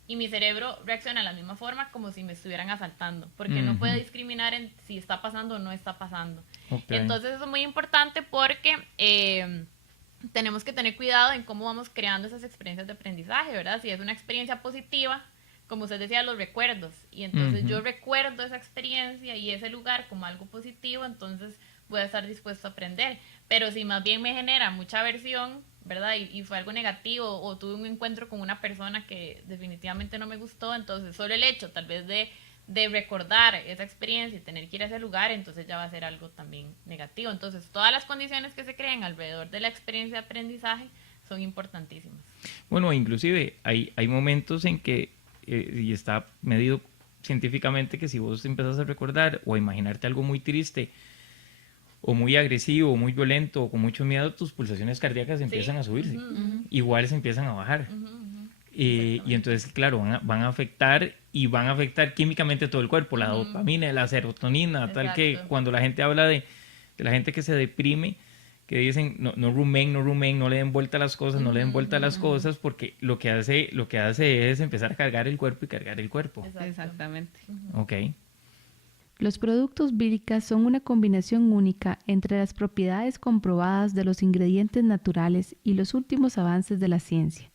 y mi cerebro reacciona de la misma forma como si me estuvieran asaltando, porque no puede discriminar en si está pasando o no está pasando. Okay. Entonces, eso es muy importante porque tenemos que tener cuidado en cómo vamos creando esas experiencias de aprendizaje, ¿verdad? Si es una experiencia positiva, como usted decía, los recuerdos, y entonces yo recuerdo esa experiencia y ese lugar como algo positivo, entonces voy a estar dispuesto a aprender. Pero si más bien me genera mucha aversión, ¿verdad? Y fue algo negativo, o tuve un encuentro con una persona que definitivamente no me gustó, entonces solo el hecho tal vez de recordar esa experiencia y tener que ir a ese lugar, entonces ya va a ser algo también negativo. Entonces, todas las condiciones que se creen alrededor de la experiencia de aprendizaje son importantísimas. Bueno, inclusive hay momentos en que, y está medido científicamente, que si vos empezás a recordar o a imaginarte algo muy triste o muy agresivo o muy violento o con mucho miedo, tus pulsaciones cardíacas empiezan a subirse, igual se empiezan a bajar. Y entonces, claro, van a afectar, y van a afectar químicamente todo el cuerpo, la dopamina, la serotonina. Exacto. Tal que cuando la gente habla de la gente que se deprime, que dicen no rumen, no le den vuelta a las cosas, no le den vuelta a las cosas, porque lo que hace es empezar a cargar el cuerpo y cargar el cuerpo. Exactamente. Ok. Los productos Vilca son una combinación única entre las propiedades comprobadas de los ingredientes naturales y los últimos avances de la ciencia.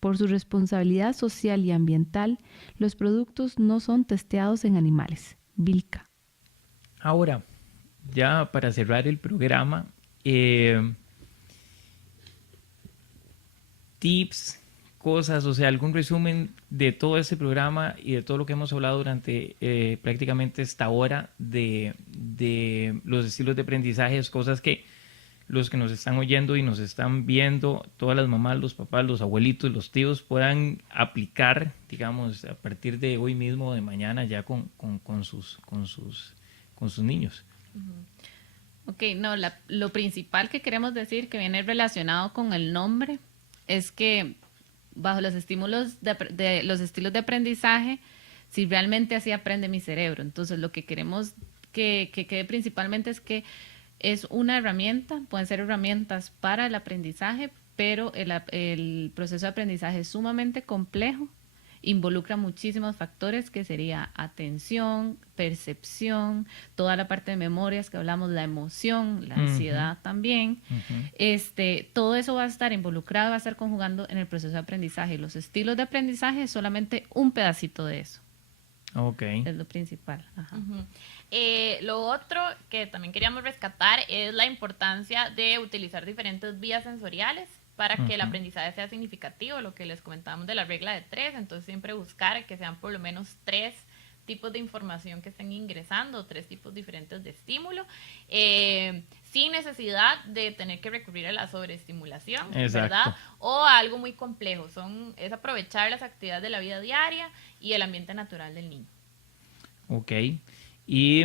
Por su responsabilidad social y ambiental, los productos no son testeados en animales. Vilca. Ahora, ya para cerrar el programa, tips, cosas, o sea, algún resumen de todo este programa y de todo lo que hemos hablado durante prácticamente esta hora de los estilos de aprendizaje, cosas que los que nos están oyendo y nos están viendo, todas las mamás, los papás, los abuelitos, los tíos, puedan aplicar, digamos, a partir de hoy mismo, de mañana, ya con sus niños. Ok, no, lo principal que queremos decir, que viene relacionado con el nombre, es que bajo los estímulos de los estilos de aprendizaje, si realmente así aprende mi cerebro. Entonces, lo que queremos que quede principalmente es que es una herramienta, pueden ser herramientas para el aprendizaje, pero el proceso de aprendizaje es sumamente complejo, involucra muchísimos factores, que sería atención, percepción, toda la parte de memorias que hablamos, la emoción, la ansiedad también. Todo eso va a estar involucrado, va a estar conjugando en el proceso de aprendizaje. Los estilos de aprendizaje es solamente un pedacito de eso. Okay. Es lo principal. Ajá. Lo otro que también queríamos rescatar es la importancia de utilizar diferentes vías sensoriales para que el aprendizaje sea significativo, lo que les comentábamos de la regla de 3, entonces siempre buscar que sean por lo menos 3 tipos de información que estén ingresando, 3 tipos diferentes de estímulo, sin necesidad de tener que recurrir a la sobreestimulación, ¿verdad? O a algo muy complejo, es aprovechar las actividades de la vida diaria y el ambiente natural del niño. Ok, y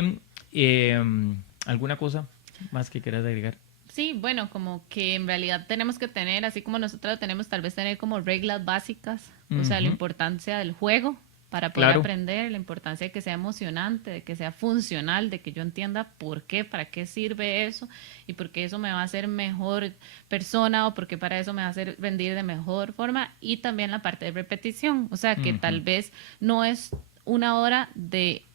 ¿alguna cosa más que quieras agregar? Sí, bueno, como que en realidad tenemos que tener, así como nosotros tenemos, tal vez tener como reglas básicas, o sea, la importancia del juego para poder aprender, la importancia de que sea emocionante, de que sea funcional, de que yo entienda por qué, para qué sirve eso y por qué eso me va a hacer mejor persona o por qué para eso me va a hacer rendir de mejor forma, y también la parte de repetición, o sea, que tal vez no es una hora de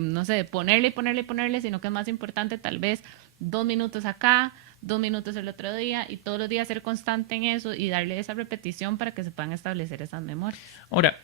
no sé, de ponerle, sino que es más importante tal vez 2 minutos acá, 2 minutos el otro día, y todos los días ser constante en eso y darle esa repetición para que se puedan establecer esas memorias. Ahora,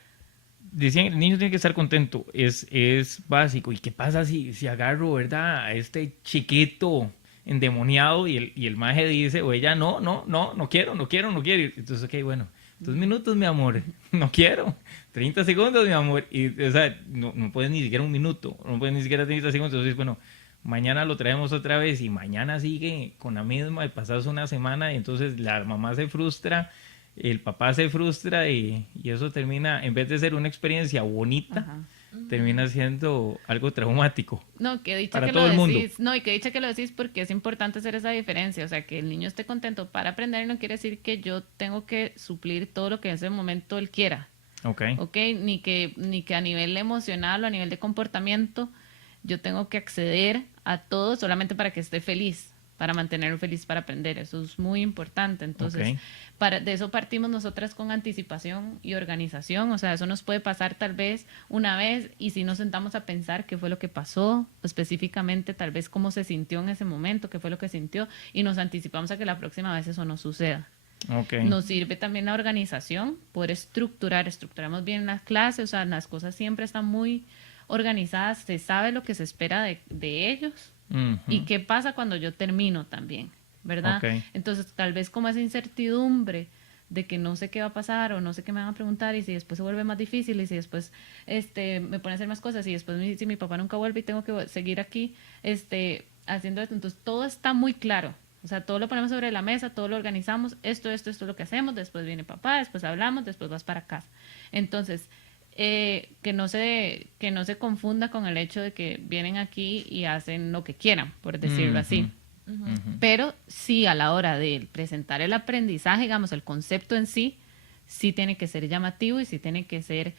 decían, el niño tiene que estar contento, es básico. ¿Y qué pasa si agarro, verdad, a este chiquito endemoniado y el maje dice, o ella, no quiero? Entonces, ok, bueno, 2 minutos, mi amor, no quiero. 30 segundos, mi amor. Y, o sea, no puedes ni siquiera 1 minuto, no puedes ni siquiera 30 segundos. Entonces, bueno, mañana lo traemos otra vez y mañana sigue con la misma y pasas una semana y entonces la mamá se frustra, el papá se frustra y eso termina, en vez de ser una experiencia bonita, termina siendo algo traumático. No, que dicha para que todo lo el mundo. decís. No, y que dicha que lo decís porque es importante hacer esa diferencia. O sea, que el niño esté contento para aprender no quiere decir que yo tengo que suplir todo lo que en ese momento él quiera. Ok, ni que a nivel emocional o a nivel de comportamiento yo tengo que acceder a todo solamente para que esté feliz, para mantenerlo feliz, para aprender. Eso es muy importante. Entonces, de eso partimos nosotras con anticipación y organización. O sea, eso nos puede pasar tal vez una vez y si nos sentamos a pensar qué fue lo que pasó, específicamente tal vez cómo se sintió en ese momento, qué fue lo que sintió, y nos anticipamos a que la próxima vez eso no suceda. Nos sirve también la organización, poder estructuramos bien las clases, o sea, las cosas siempre están muy organizadas, se sabe lo que se espera de ellos y qué pasa cuando yo termino también, ¿verdad? Entonces, tal vez como esa incertidumbre de que no sé qué va a pasar o no sé qué me van a preguntar y si después se vuelve más difícil y si después me ponen a hacer más cosas y después si mi papá nunca vuelve y tengo que seguir aquí haciendo esto, entonces todo está muy claro. O sea, todo lo ponemos sobre la mesa, todo lo organizamos, esto es lo que hacemos, después viene papá, después hablamos, después vas para casa. Entonces, que no se confunda con el hecho de que vienen aquí y hacen lo que quieran, por decirlo así. Pero sí, a la hora de presentar el aprendizaje, digamos, el concepto en sí tiene que ser llamativo y sí tiene que ser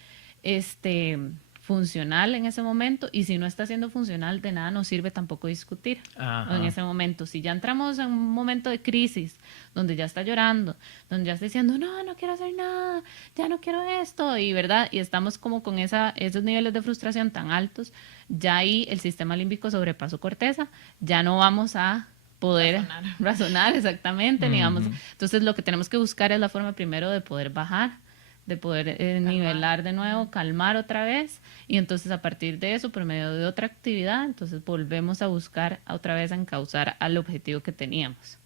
funcional en ese momento, y si no está siendo funcional, de nada nos sirve tampoco discutir en ese momento. Si ya entramos en un momento de crisis, donde ya está llorando, donde ya está diciendo, no quiero hacer nada, ya no quiero esto, y verdad, y estamos como con esos niveles de frustración tan altos, ya ahí el sistema límbico sobrepasó corteza, ya no vamos a poder razonar exactamente, digamos. Entonces lo que tenemos que buscar es la forma primero de poder bajar, de poder nivelar de nuevo, calmar otra vez, y entonces a partir de eso, por medio de otra actividad, entonces volvemos a buscar otra vez a encauzar al objetivo que teníamos.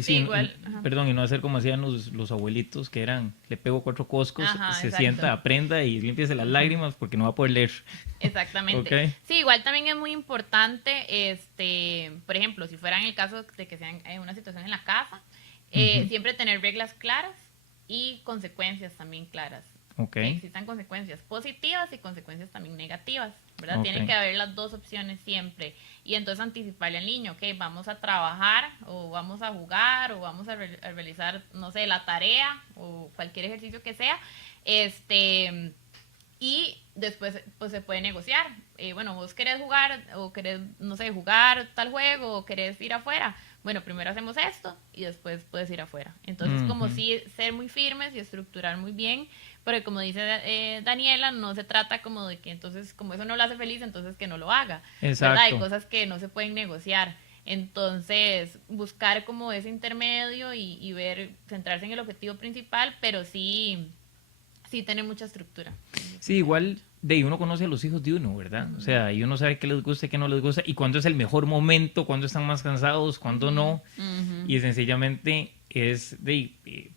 Sí, igual. Perdón, y no hacer como hacían los abuelitos, que eran, le pego 4 coscos, sienta, aprenda y límpiese las lágrimas porque no va a poder leer. Exactamente. Sí, igual también es muy importante, por ejemplo, si fuera en el caso de que sea en una situación en la casa, siempre tener reglas claras y consecuencias también claras. Que existan consecuencias positivas y consecuencias también negativas, ¿verdad? Tienen que haber las dos opciones siempre. Y entonces anticiparle al niño, vamos a trabajar o vamos a jugar o vamos a realizar, no sé, la tarea o cualquier ejercicio que sea, y después pues se puede negociar. Bueno, vos querés jugar o querés, no sé, jugar tal juego o querés ir afuera. Bueno, primero hacemos esto y después puedes ir afuera. Entonces, como sí, ser muy firmes y estructurar muy bien, porque como dice Daniela, no se trata como de que entonces, como eso no lo hace feliz, entonces que no lo haga. Exacto. ¿Verdad? Hay cosas que no se pueden negociar. Entonces, buscar como ese intermedio y ver, centrarse en el objetivo principal, pero sí tener mucha estructura. Sí, igual uno conoce a los hijos de uno, ¿verdad? O sea, y uno sabe qué les gusta y qué no les gusta, y cuándo es el mejor momento, cuándo están más cansados, cuándo no. Y sencillamente es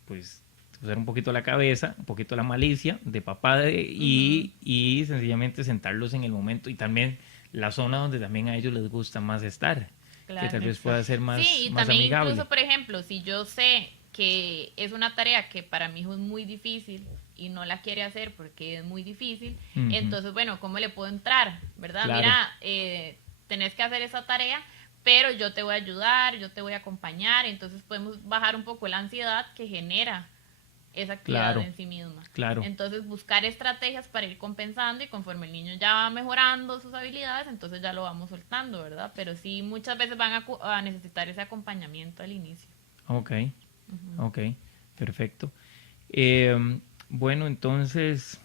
pues usar un poquito la cabeza, un poquito la malicia de papá y sencillamente sentarlos en el momento y también la zona donde también a ellos les gusta más estar, Claro. que tal vez pueda ser más, Sí, y más también amigable. incluso, por ejemplo, si yo sé que es una tarea que para mi hijo es muy difícil y no la quiere hacer porque es muy difícil, Ujú. entonces, bueno, ¿cómo le puedo entrar? ¿Verdad? Claro. Mira, tenés que hacer esa tarea, pero yo te voy a ayudar, yo te voy a acompañar, entonces podemos bajar un poco la ansiedad que genera esa actividad Claro. en sí misma. Claro. Entonces, buscar estrategias para ir compensando y conforme el niño ya va mejorando sus habilidades, entonces ya lo vamos soltando, ¿verdad? Pero sí, muchas veces van a necesitar ese acompañamiento al inicio. Ok, ok, perfecto. Bueno, entonces,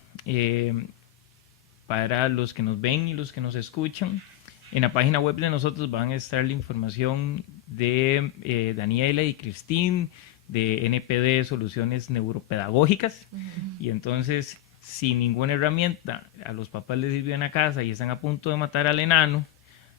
para los que nos ven y los que nos escuchan, en la página web de nosotros van a estar la información de Daniela y Cristín, de NPD Soluciones Neuropedagógicas. Y entonces, si ninguna herramienta a los papás les sirvió en la casa y están a punto de matar al enano,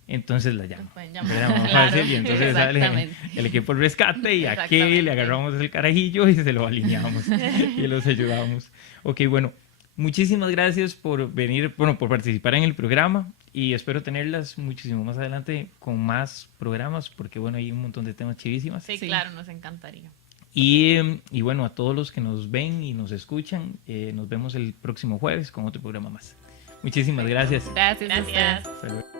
entonces la llaman. Pueden llamar, ¿Verdad? Más claro. fácil, y entonces sale Exactamente. el equipo de rescate y aquí Exactamente. le agarramos el carajillo y se lo alineamos y los ayudamos. Ok, bueno, muchísimas gracias por venir, bueno, por participar en el programa y espero tenerlas muchísimo más adelante con más programas porque bueno, hay un montón de temas chivísimas. Sí, Sí. claro, nos encantaría. Y bueno, a todos los que nos ven y nos escuchan, nos vemos el próximo jueves con otro programa más. Muchísimas gracias. Gracias a ustedes. Gracias. Hasta luego.